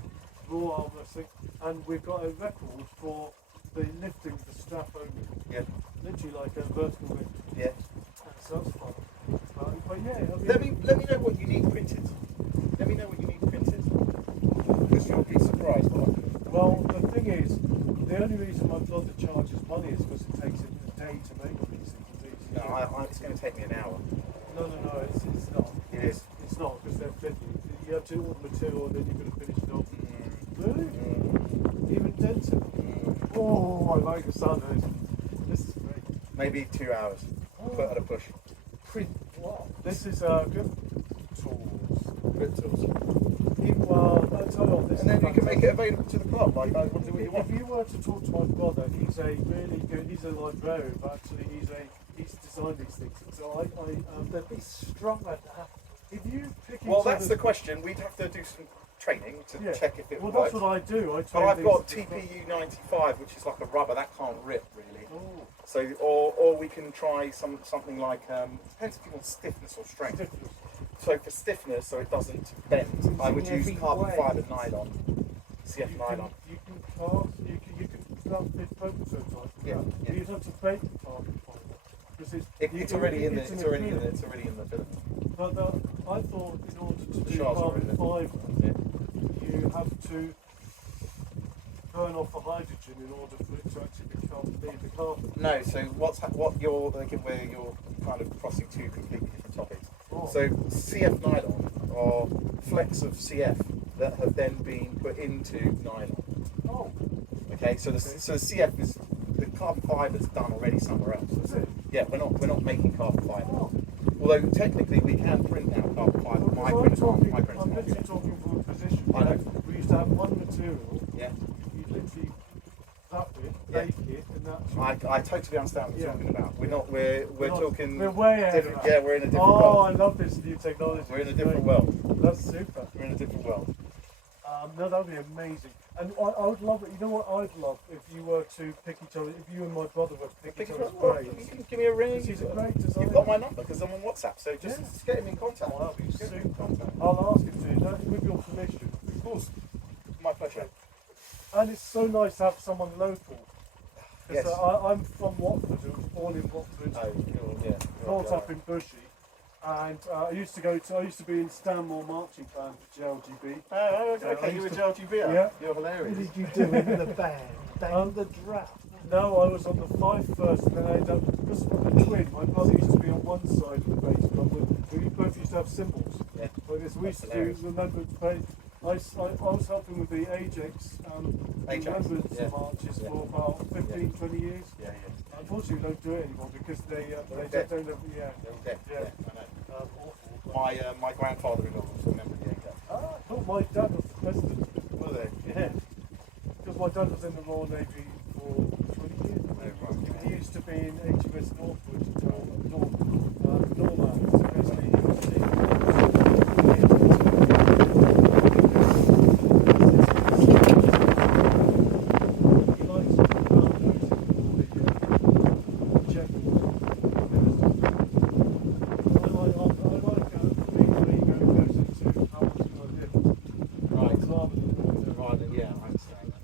Raw Arm Wrestling, and we've got a record for the lifting the strap only. Yeah. Literally like a vertical lift. Yeah. So that's fun. But yeah, I mean, Let me know what you need printed. Let me know what you need printed. Because you'll be surprised. well, the thing is, the only reason my brother charges money is because it takes him a day to make these things. No, it's going to take me an hour. No, it's not. It is. It's not, because they're flippy. You have to do all the material and then you've got to finish it off. Really? Even denser? Oh, I like the sound of this. This is great. Maybe 2 hours. Put at a push. Wow. This is good tools. Good tools. Well, I tell you what, this And then is you can make it fantastic. available to the club. Like, do what you want. If you were to talk to my brother, he's a really good, he's a librarian, but actually he's designed these things. So They'd be strong at that. if you pick Well, each that's other- the question. We'd have to do some training to Yeah. check if it Well, works. that's what I do. I But train I've these got to do- TPU 95, which is like a rubber that can't rip really. Oh, So, or we can try something like depends if you want stiffness or strength. stiffness. So for stiffness, so it doesn't bend, I would use carbon fibre nylon, CF nylon. You can cast, you can craft this prototype type. Yeah, yeah. You'd have to bake the carbon fibre. Because It's already in the filament. But I thought in order to The do shards are carbon in it. fibre, Yeah. you have to burn off the hydrogen in order for it to actually be the carbon. No, so what you're thinking where you're kind of crossing two completely different topics. Oh. So CF nylon are flecks of CF that have then been put into nylon. Oh, Okay, so CF is the carbon fibre is done already somewhere else. is it? Yeah, we're not making carbon fibre. Oh. Although technically we can print now carbon fibre. My Well, printers I'm aren't. My printers literally aren't. talking from a position. I know. We used to have one material, Yeah. you literally wrap it, Yeah. bake it, and that's I totally understand what you're talking about. We're talking We're way ahead of different. that. Yeah, we're in a different Oh, world. I love this new technology. We're in a It's different great. world. That's super. We're in a different world. No, that would be amazing. And I would love it. You know what I'd love if you were to pick each other, if you and my brother were to pick each other's You brains. can give me a ring. He's a great designer. You've got my number because I'm on WhatsApp, so just Yeah. get him in contact. Oh, that'd be Just get him in super. contact. I'll ask him to, with your permission. Of course. My pleasure. And it's so nice to have someone local. Yes. I'm from Watford. I was born in Watford, Yeah. brought up in Bushy, and I used to be in Stanmore marching band for GLGB. Oh, So I okay. You were used JLGB. Yeah. You're What hilarious. did you do in the band? Bang the drum. No, I was on the fife first, and then I ended up, because I'm a twin, my brother used to be on one side of the bass drum, we both used to have cymbals. Yeah. Because we used to do hilarious. remembrance play. I was helping with the Ajax remembrance yeah. marches Yeah. for about 15, 20 years. Yeah. Unfortunately, we don't do it anymore because they dead. don't have, yeah. Yeah. Yeah. I know. Awful. My grandfather-in-law was a member of the Ajax. I thought my dad was the president. Were they? Yeah. Because my dad was in the Royal Navy for 20 years. He used to be in HMS Northwood, Norman, especially. He likes well-noted for the general ministers. I like being where you go closer to how much I live. Right. Rather than Right. Yeah, I understand that.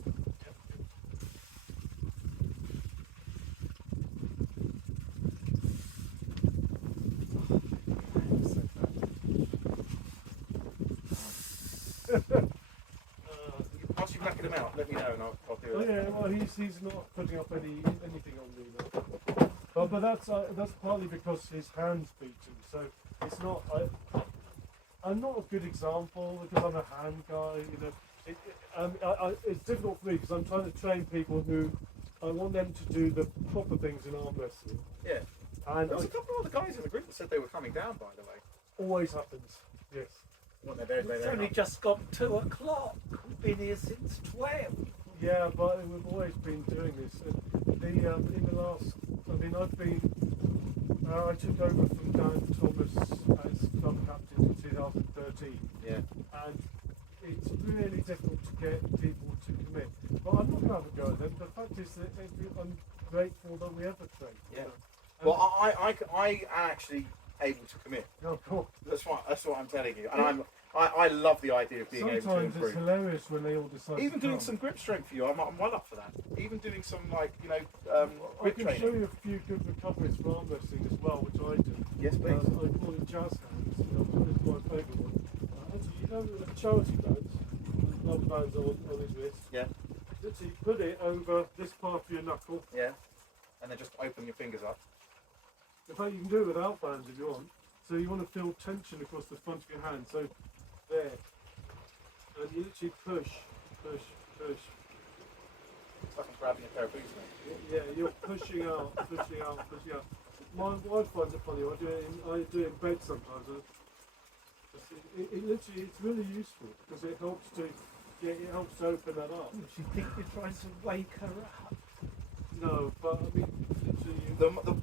Once you've reckoned him out, let me know and I'll do Oh it. yeah, well he's not putting up anything on me now. But that's partly because his hands beaten. So it's not. I'm not a good example because I'm a hand guy. You know, it's difficult for me because I'm trying to train people who I want them to do the proper things in arm wrestling. Yeah. And There was a it couple of other guys in the group that said they were coming down, by the way. always happens. Yes. What they're It's only just gone 2 o'clock. We've been here since 12. Yeah, but we've always been doing this. In the last, I've been. I took over from Dan Thomas as club captain in 2013, Yeah. and it's really difficult to get people to commit. But I'm not going to have a go at them. The fact is that I'm grateful that we ever train. Yeah. And Well, I am actually able to commit. oh, cool. That's what I'm telling you, and I love the idea of being able to Sometimes it's improve. hilarious when they all decide. Even to doing come. some grip strength for you, I'm well up for that. Even doing some I grip can training. show you a few good recoveries for arm wrestling as well, which I do. Yes, please. I call it jazz hands. It's my favourite one. Actually, you know the charity bands, rubber bands on his wrist. Yeah. Literally put it over this part of your knuckle. Yeah. And then just open your fingers up. In fact, you can do it without bands if you want. So you want to feel tension across the front of your hand. So there. And you literally push. It's like I'm grabbing a pair of boots, mate. Yeah, you're pushing out. My wife finds it funny. I do it in bed sometimes. It literally, it's really useful because it helps to open that up. Do you think you're trying to wake her up? No, but I mean, literally,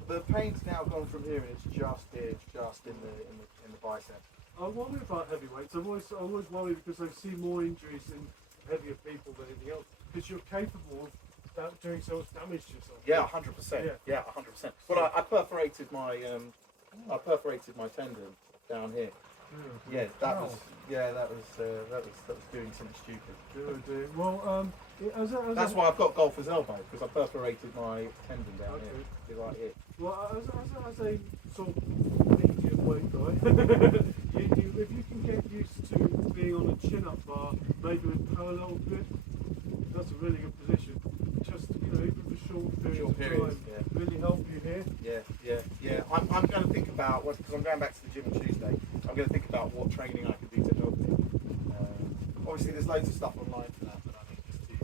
The pain's now gone from here, and it's just here, just in the bicep. I worry about heavyweights. I always worry because I see more injuries in heavier people than anything else. Because you're capable of doing so much damage to yourself. Yeah, 100%. Yeah, 100%. Well, I perforated my tendon down here. Yeah, that was doing something stupid. Good. Well, That's why I've got golfer's elbow, because I perforated my tendon down Okay. here, right here. Well, as a sort of medium weight guy, if you can get used to being on a chin-up bar, maybe with parallel grip, that's a really good position. Just even for short periods of time, really help you here. Yeah. I'm going to think about because I'm going back to the gym on Tuesday. I'm going to think about what training I could do to help me. Obviously, there's loads of stuff online for that, but I mean, just to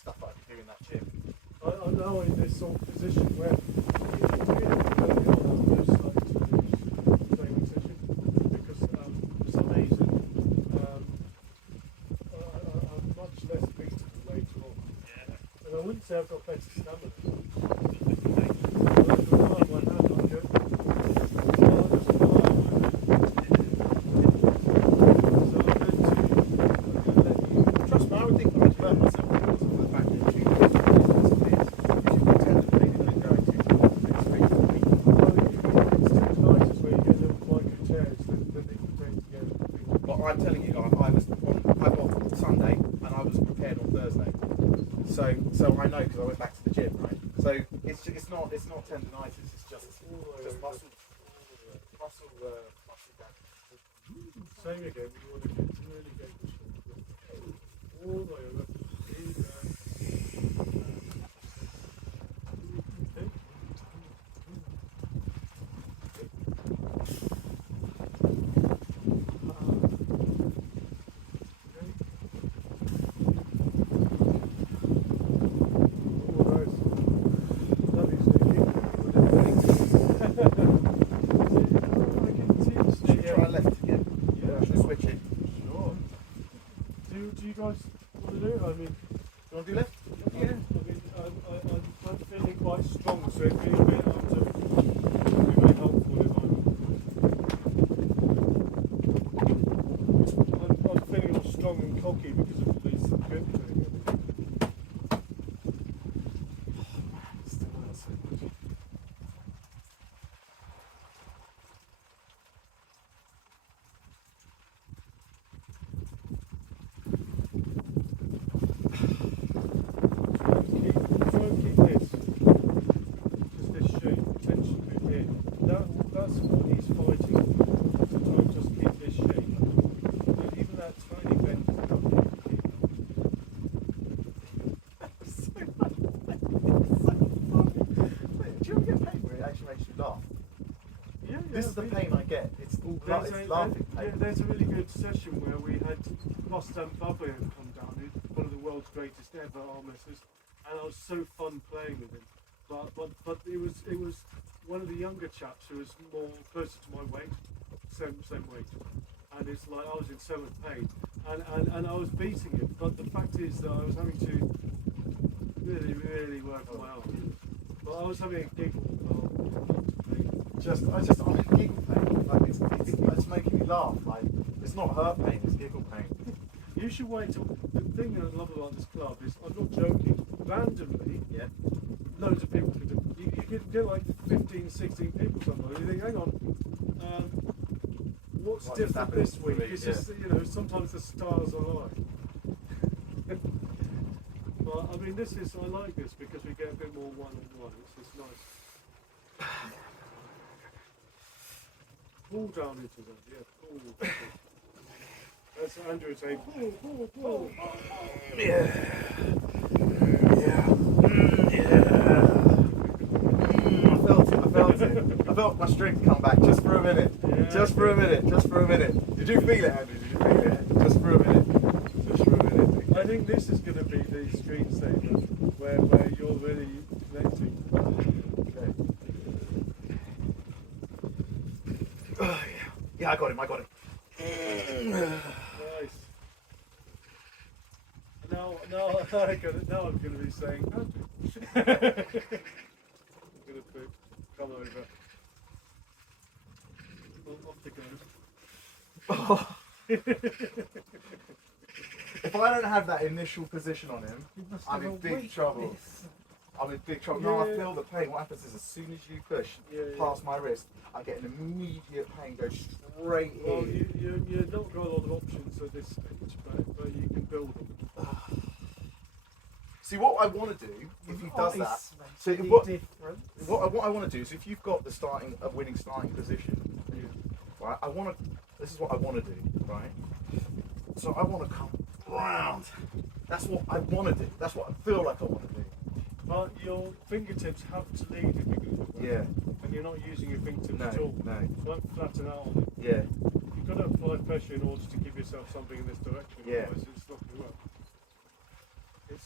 stuff that I can do in that gym. I'm now in this sort of position where really early on I was starting to finish training session because for some reason I'm much less beaten than later on. Yeah. And I wouldn't say I've got better stamina. Trust me, I would think that I'd hurt myself because of the fact that you can tend to make it go into next week. it's not tendonitis. It's just muscle damage. Same again. You want to really get the shoulder all the way over. Do you guys want to do it? I mean, You want to do left? yeah. I mean, I'm feeling quite strong, so it'd be a bit really helpful if I'm feeling all strong and cocky because of all these good things. Try and keep this, just this shape, tension bit here. That's what he's fighting. To try and just keep this shape. And even that tiny bend is not keep Do you ever get pain where it actually makes you laugh? Yeah, This is the really. pain I get. It's all There's it's laughing pain. there's a really good session where we had Rostam Babayan come down, who's one of the world's greatest ever arm wrestlers, and it was so fun playing with him. But it was one of the younger chaps who was more closer to my weight, same weight, and it's like I was in so much pain, and I was beating him. But the fact is that I was having to really work on my arm. But I was having a giggle. I'm giggle pain. Like it's making me laugh. Like it's not hurt pain. It's giggle pain. You should wait till the thing that I love about this club is I'm not joking. Randomly, Yeah. loads of people can do. You could get like 15, 16 people somewhere. You think, hang on, what's What just different happened this week? this week, It's yeah. just sometimes the stars align. But I mean, I like this because we get a bit more one-on-one. It's nice. Pull down into that, yeah, pull. That's Andrew saying, pull. Yeah. I felt my strength come back just for a minute. Yeah. Just for a minute. Did you feel it, Andrew? Did you feel it? Just for a minute. I think this is going to be the screensaver where you're really connecting. Okay. Yeah, I got him. Nice. Now I'm going to be saying, Andrew. I'm going to come over. Well, off the go. If I don't have that initial position on him, I'm in big trouble. No, I Yeah. feel the pain. What happens is as soon as you push past my wrist, I get an immediate pain go straight Well, in. you've not got a lot of options at this stage, but you can build them. See, what I want to do, if he does that, so Really what different. I want to do is if you've got a winning starting position, right? This is what I want to do, right? So I want to come round. That's what I want to do. That's what I feel like I want to do. But your fingertips have to lead if you're going to work. Yeah. And you're not using your fingertips No, at all. no. Don't flatten out on it. Yeah. You've got to apply pressure in order to give yourself something in this direction. Yeah. Otherwise it's not going to work.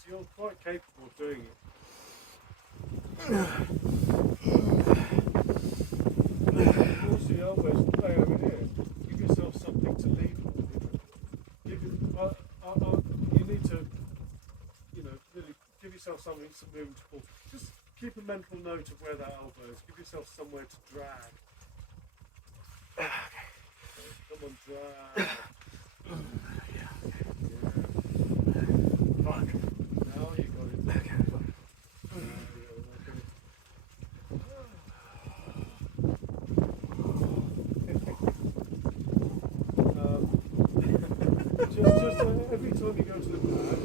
You're quite capable of doing it. Also, your elbows play over here. Give yourself something to lead on. You need to, really give yourself something, some room to pull. Just keep a mental note of where that elbow is. Give yourself somewhere to drag. Come on, drag. Fine. Now you got it. Just every time you go to the pad,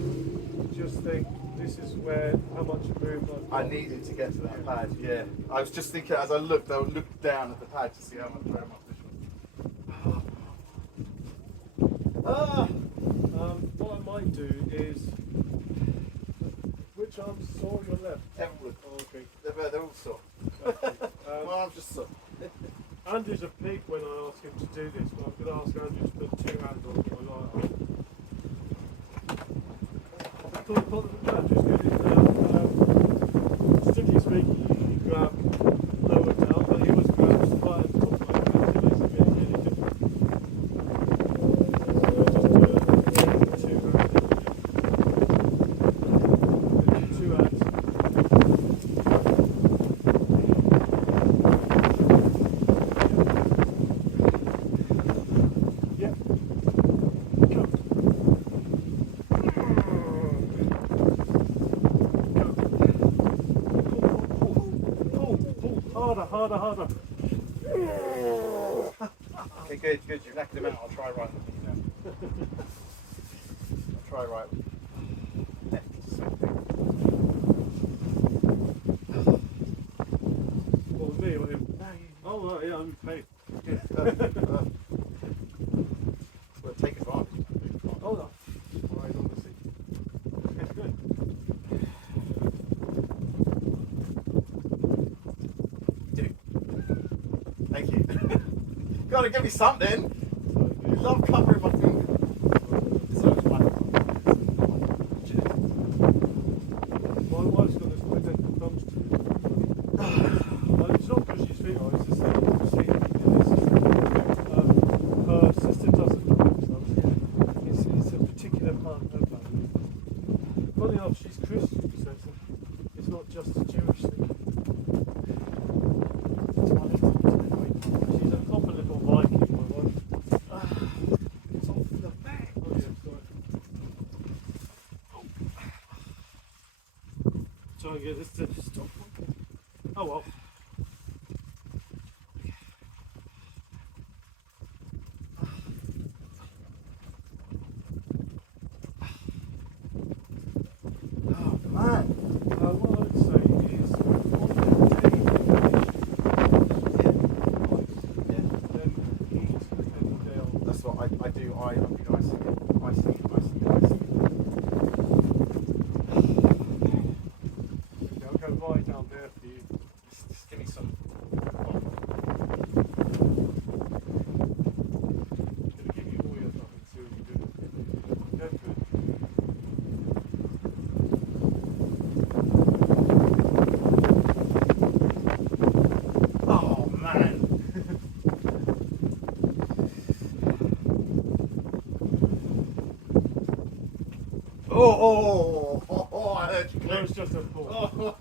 just think, this is where how much room I needed to get to that pad, yeah. I was just thinking as I looked down at the pad to see how much room I was. What I might do is, which arm's sore? Your left. Everwood. Oh, okay. They're all sore. My arm's just sore. Andrew's a pig when I ask him to do this, but I'm going to ask Andrew to put 2 hands on my right arm. Andrew's good in strictly speaking, you can grab lower down, but he was grabbed right at the top like that, so it makes it really different. So just do it 2 hands. 2 hands. Yep. Go. Harder. Okay, good. You've knackered him out. I'll try right with you now. I'll try right with you. Left, same thing. Well, me or him? Oh, right, yeah, I'm paid. Well, take advantage. Oh, no. Right on the seat. Thank you. Gotta give me something. You love covering my finger. So it's my My wife's got this identical thumbs to it. It's not because she's female, it's just that her sister doesn't have those thumbs. It's a particular part of her family. Funny enough, she's Christian, so it's not just a Jewish thing. She's a proper little Viking, my wife. It's off the back. Oh, yeah, sorry. Try and get this to stop. Oh well. Oh man. What I would say is, on the day you Yeah. then eat any day off. That's what I do. I see. Okay, I'll go right down there for you. Just give me some. Gonna give you all your stuff and see what you do. Go good. Oh man. Oh, I heard you. No, it's just a pull. Oh,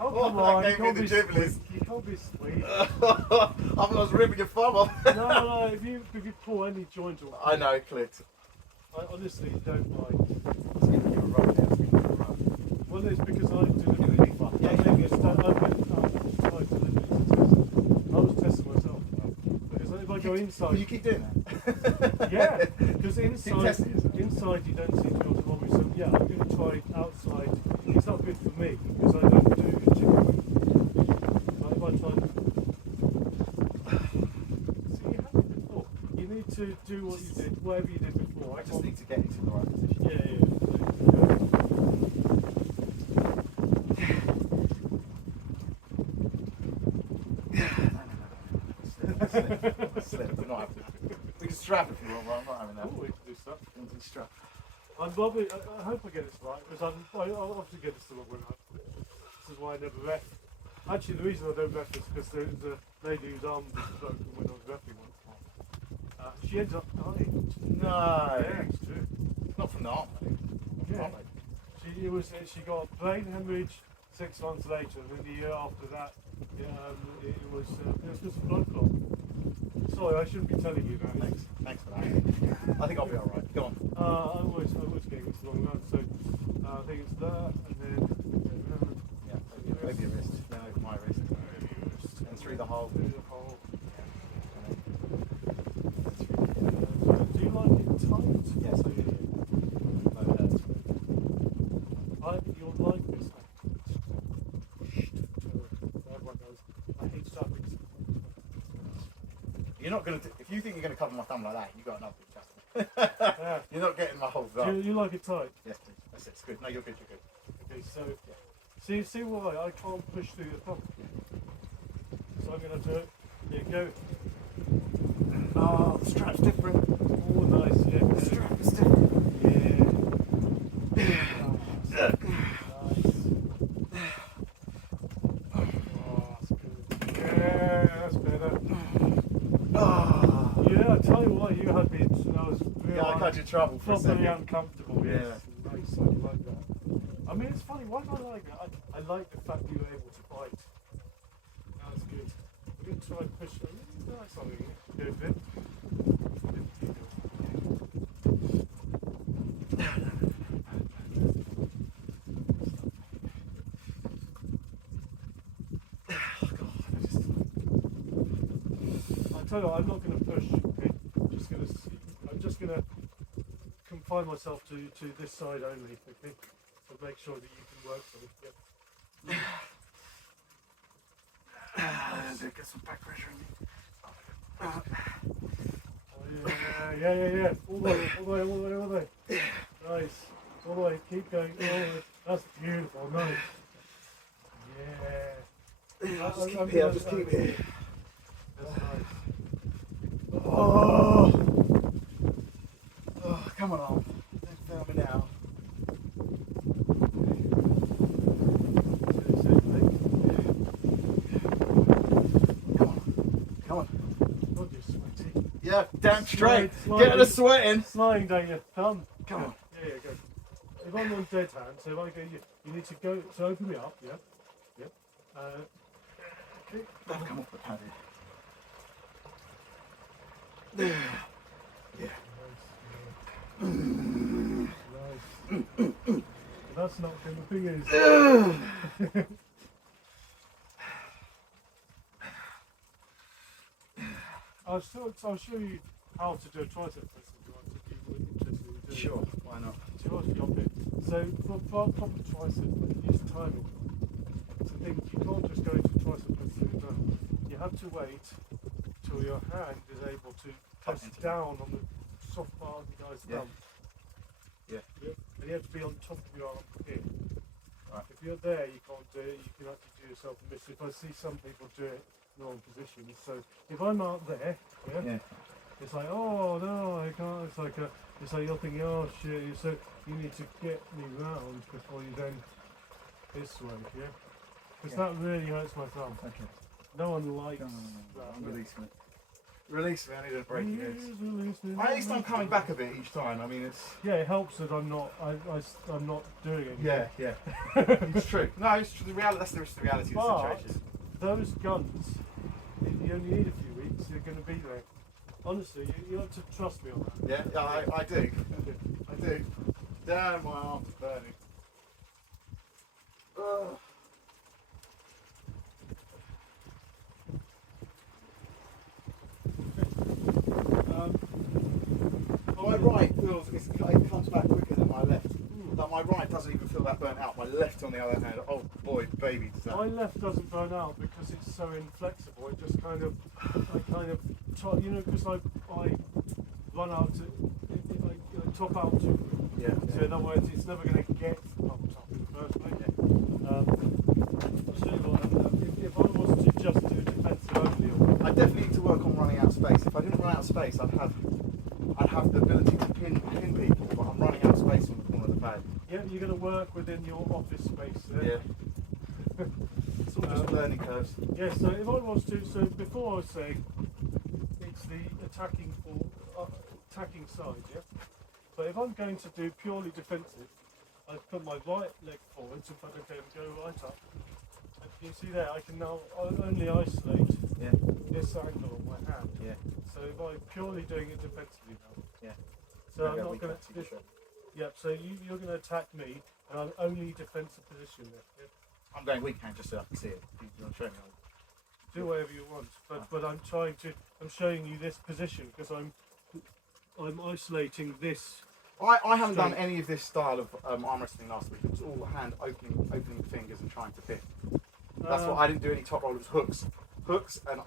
Oh, come on, that you gave me can't the be dribblies. sweet. You can't be sweet. I thought I was ripping your thumb off. No, if you pull any joint off, I know, clicked. I honestly don't mind. It's going to give a rub there. It's going to give a rub. Well, it's because I deliberately Yeah, I went to I was testing myself. Because if I go inside, But you keep doing that. yeah, because Keep inside testing yourself. you don't seem to be able to hold me. So yeah, I'm going to try outside. It's not good for me because I don't do chicken wings. Like if I try. See, you have it before. You need to do what you did, whatever you did before. I just need to get into the right position. Yeah. Slip. We're not having to. We can strap if you want, but I'm not having that. Oh, we can do stuff. We can strap. I'm loving. I hope I get this right because I'll obviously get this the wrong way around. This is why I never ref. Actually, the reason I don't ref is because there was a lady whose arm was broken when I was refing once. She ends up dying. No. Yeah, it's true. Not from the arm, though. Yeah. She got brain hemorrhage 6 months later, and then the year after that, it was just a blood clot. Sorry, I shouldn't be telling you that. Thanks for that. I think I'll be alright. Go on. I was getting this wrong round, so I think it's that, and then Yeah, over your wrist. Then over my wrist. And through the hole. through the hole. Yeah. Do you like it tight? Yes, I do. No, that's I You're not going to. If you think you're going to cover my thumb like that, you've got another big chance. Yeah. You're not getting my whole Do thumb. you like it tight? Yes, please. That's it. It's good. No, you're good. You're good. Okay, so see why I can't push through the thumb. So I'm gonna do it. There you go. Oh, the strap's different. Oh, nice. Yeah. The strap is different. Yeah. Nice. Oh, that's good. Yeah, that's better. Oh. Yeah, I tell you what, you had me. I was really Yeah, I got you in trouble for a properly second. uncomfortable. Yeah. Yes. Nice. I like that. I mean, it's funny. Why do I like that? I like the fact you were able to bite. That was good. We're going to try and push them. Nice on you. Go fit. I tell you what, I'm not going to push. Okay? I'm just going to confine myself to this side only. Okay, to make sure that you can work something. Yep. Get some back pressure in me. Oh, yeah. All the way. Nice. All the way. Keep going. All the way. That's beautiful. Nice. Yeah. I'll just keep here. That's nice. Oh, come on, Arm. Don't fail me now. Come on. God, you're sweaty. Yeah, damn straight. Slide. Get the sweating. Sliding down your thumb. Come on. Yeah, go. If I'm on dead hand, so if I go, you need to go. So open me up. Yeah. Yep. Okay. Don't come off the pad here. Yeah. Nice. That's not good. The thing is, I'll show you how to do a tricep press if you want, if you were interested in doing it. Sure, why not? So what's your bit? So for proper tricep, use timing. So think you can't just go into tricep press through the ground. You have to wait till your hand is able to press down on the soft part of the guy's thumb. Yeah. Yep. And you have to be on top of your arm here. Right. If you're there, you can't do it. You can actually do yourself a miss. If I see some people do it in wrong positions, so if I'm out there, yeah. It's like, oh no, I can't. It's like you're thinking, oh shit. So you need to get me round before you then this way, yeah. Because that really hurts my thumb. Okay. No one likes that. I'm releasing it. Release me, I need a break here. Release me. At least I'm coming back a bit each time. I mean, it's. Yeah, it helps that I'm not doing it. Yeah. It's true. No, it's true. That's the reality of the But situation. those guns, you only need a few weeks. You're going to be there. Honestly, you have to trust me on that. Yeah, I do. I do. Damn, my arm's burning. Ugh. My right feels it comes back quicker than my left. Like my right doesn't even feel that burnt out. My left, on the other hand, oh boy, baby, does that. My left doesn't burn out because it's so inflexible. It just kind of, because I run out to, I top out to. Yeah. So in other words, it's never going to get pumped up in the first place. Yeah. I'll show you what, if I was to just do defensive only, I definitely need to work on running out of space. If I didn't run out of space, I'd have the ability to pin people, but I'm running out of space on the corner of the pad. yeah, you're going to work within your office space there. Yeah. It's all just learning curves. Yeah, so if I was to, so before I was saying, it's the attacking side, yeah? But if I'm going to do purely defensive, I put my right leg forward, so if I go right up, and you see there, I can now only isolate this angle on my hand. Yeah. So if I'm purely doing it defensively now. Yeah. So I'm not going to, yeah, so you're going to attack me, and I'm only defensive position there. Yeah? I'm going weak hand just so I can see it. You want to show me? Do whatever you want, but I'm showing you this position because I'm isolating this. I haven't done any of this style of arm wrestling last week. It was all hand opening fingers and trying to pin. That's what I didn't do any top roll. It was hooks hooks, and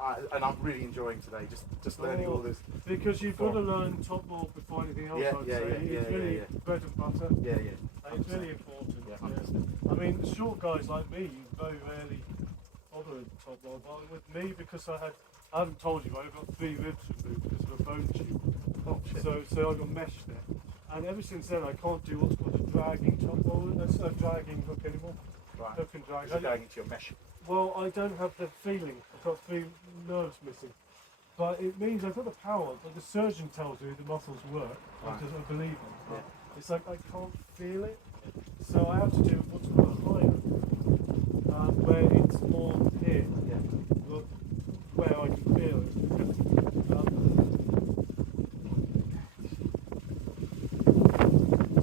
I'm really enjoying today. Just learning all this. Because you've got to learn top rope before anything else. Yeah, I'd yeah, say yeah, it's yeah, really yeah. bread and butter. Yeah, yeah. It's 100%. really important. Yeah, I mean, short guys like me, you very rarely bother at top rope. But with me, because I haven't told you, but I've got 3 ribs removed because of a bone tube. Oh shit. So I got mesh there, and ever since then I can't do what's called a dragging top roll. That's a dragging hook anymore. Right. Hook and drag. Is it going into your mesh? Well, I don't have the feeling. I've got 3 nerves missing. But it means I've got the power, but the surgeon tells me the muscles work. Right. I believe it. But Yeah. it's like I can't feel it. So I have to do what's called a higher, where it's more here, Yeah. but where I can feel it.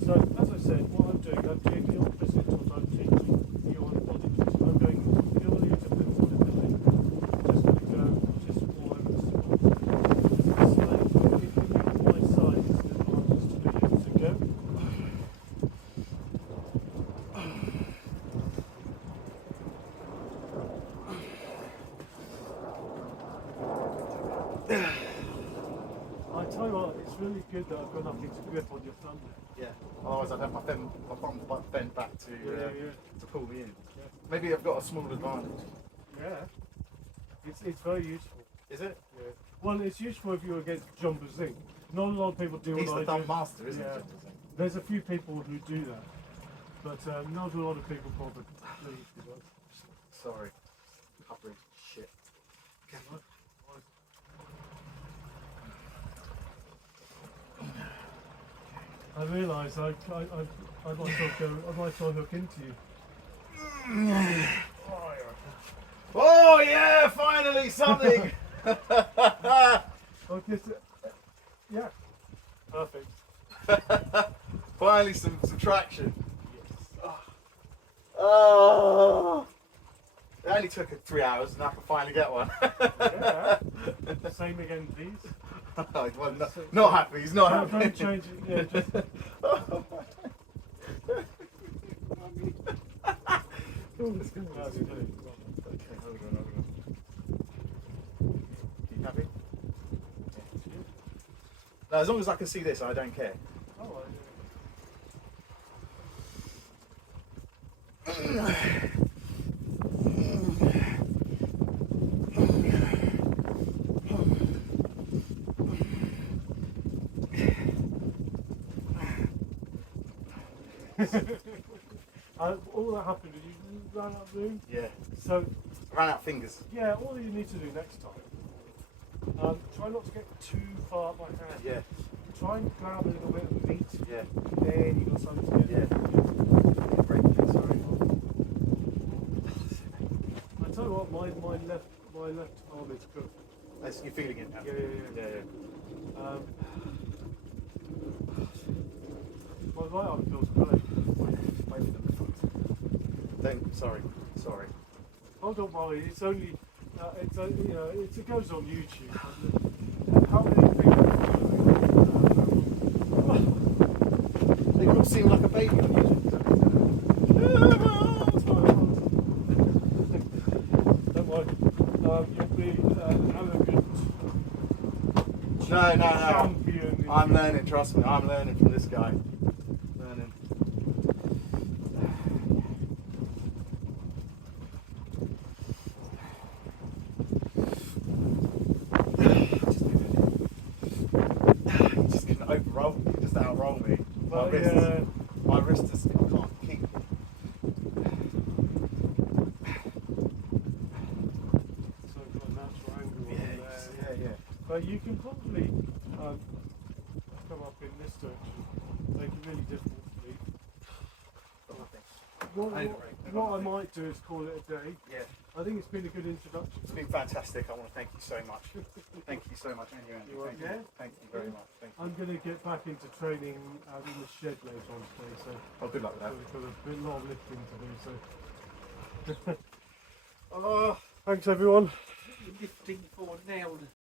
So as I said, what I'm doing the opposite of what I'm teaching you on bodybuilding. I'm going purely into bodybuilding. Just going to go just all over the spot. So if you look at my side, it's the advantage to be able to go. I tell you what, it's really good that I've got nothing to grip on your thumb there. Yeah. Otherwise, I'd have my thumb bent back to to pull me in. Yeah. Maybe I've got a small advantage. Yeah. It's very useful. Is it? Yeah. Well, it's useful if you're against John Bazing. Not a lot of people do He's what the I thumb do. master, isn't Yeah. he? There's a few people who do that, but not a lot of people bother. Please, Sorry. Coverage. Shit. I realise I might well hook into you. Oh yeah! Finally something. Okay, yeah, perfect. Finally some traction. Yes. Oh. It only took 3 hours, and I can finally get one. Yeah. Same again, please. Well, not happy. He's not happy. Don't change it. Yeah, just. How's it doing? Okay, hold on. You happy? No, as long as I can see this, I don't care. Oh, all that happened is you ran out of room. Yeah. So, Ran out fingers. yeah, all you need to do next time, try not to get too far up my hand. Yeah. Try and grab a little bit of meat. Yeah. Then you got something to get. Yeah. Great. Sorry. I tell you what, my left arm is good. You're feeling it now. Yeah. My right arm feels great. Sorry. Oh, don't worry. It's only it goes on YouTube. How many people? They don't seem like a baby on YouTube. Don't worry. You'll be an arrogant No. champion. I'm learning. Trust me. I'm learning from this guy. Learning. He's just gonna overroll me. Just outroll me. Well, yeah. My wrist is. I can't keep. So I've got a natural angle on there. Yeah. But you can probably come up in this direction. Make it really difficult for me. What I might do is call it a day. Yeah. I think it's been a good introduction. It's been fantastic. I want to thank you so much. Thank you so much, Andy. You're welcome. Thank you. Thank you very much. Thank you. I'm going to get back into training out in the shed later on today, so Oh, good luck with that. I've got a lot of lifting to do. So, Oh. thanks everyone. Lifting for now.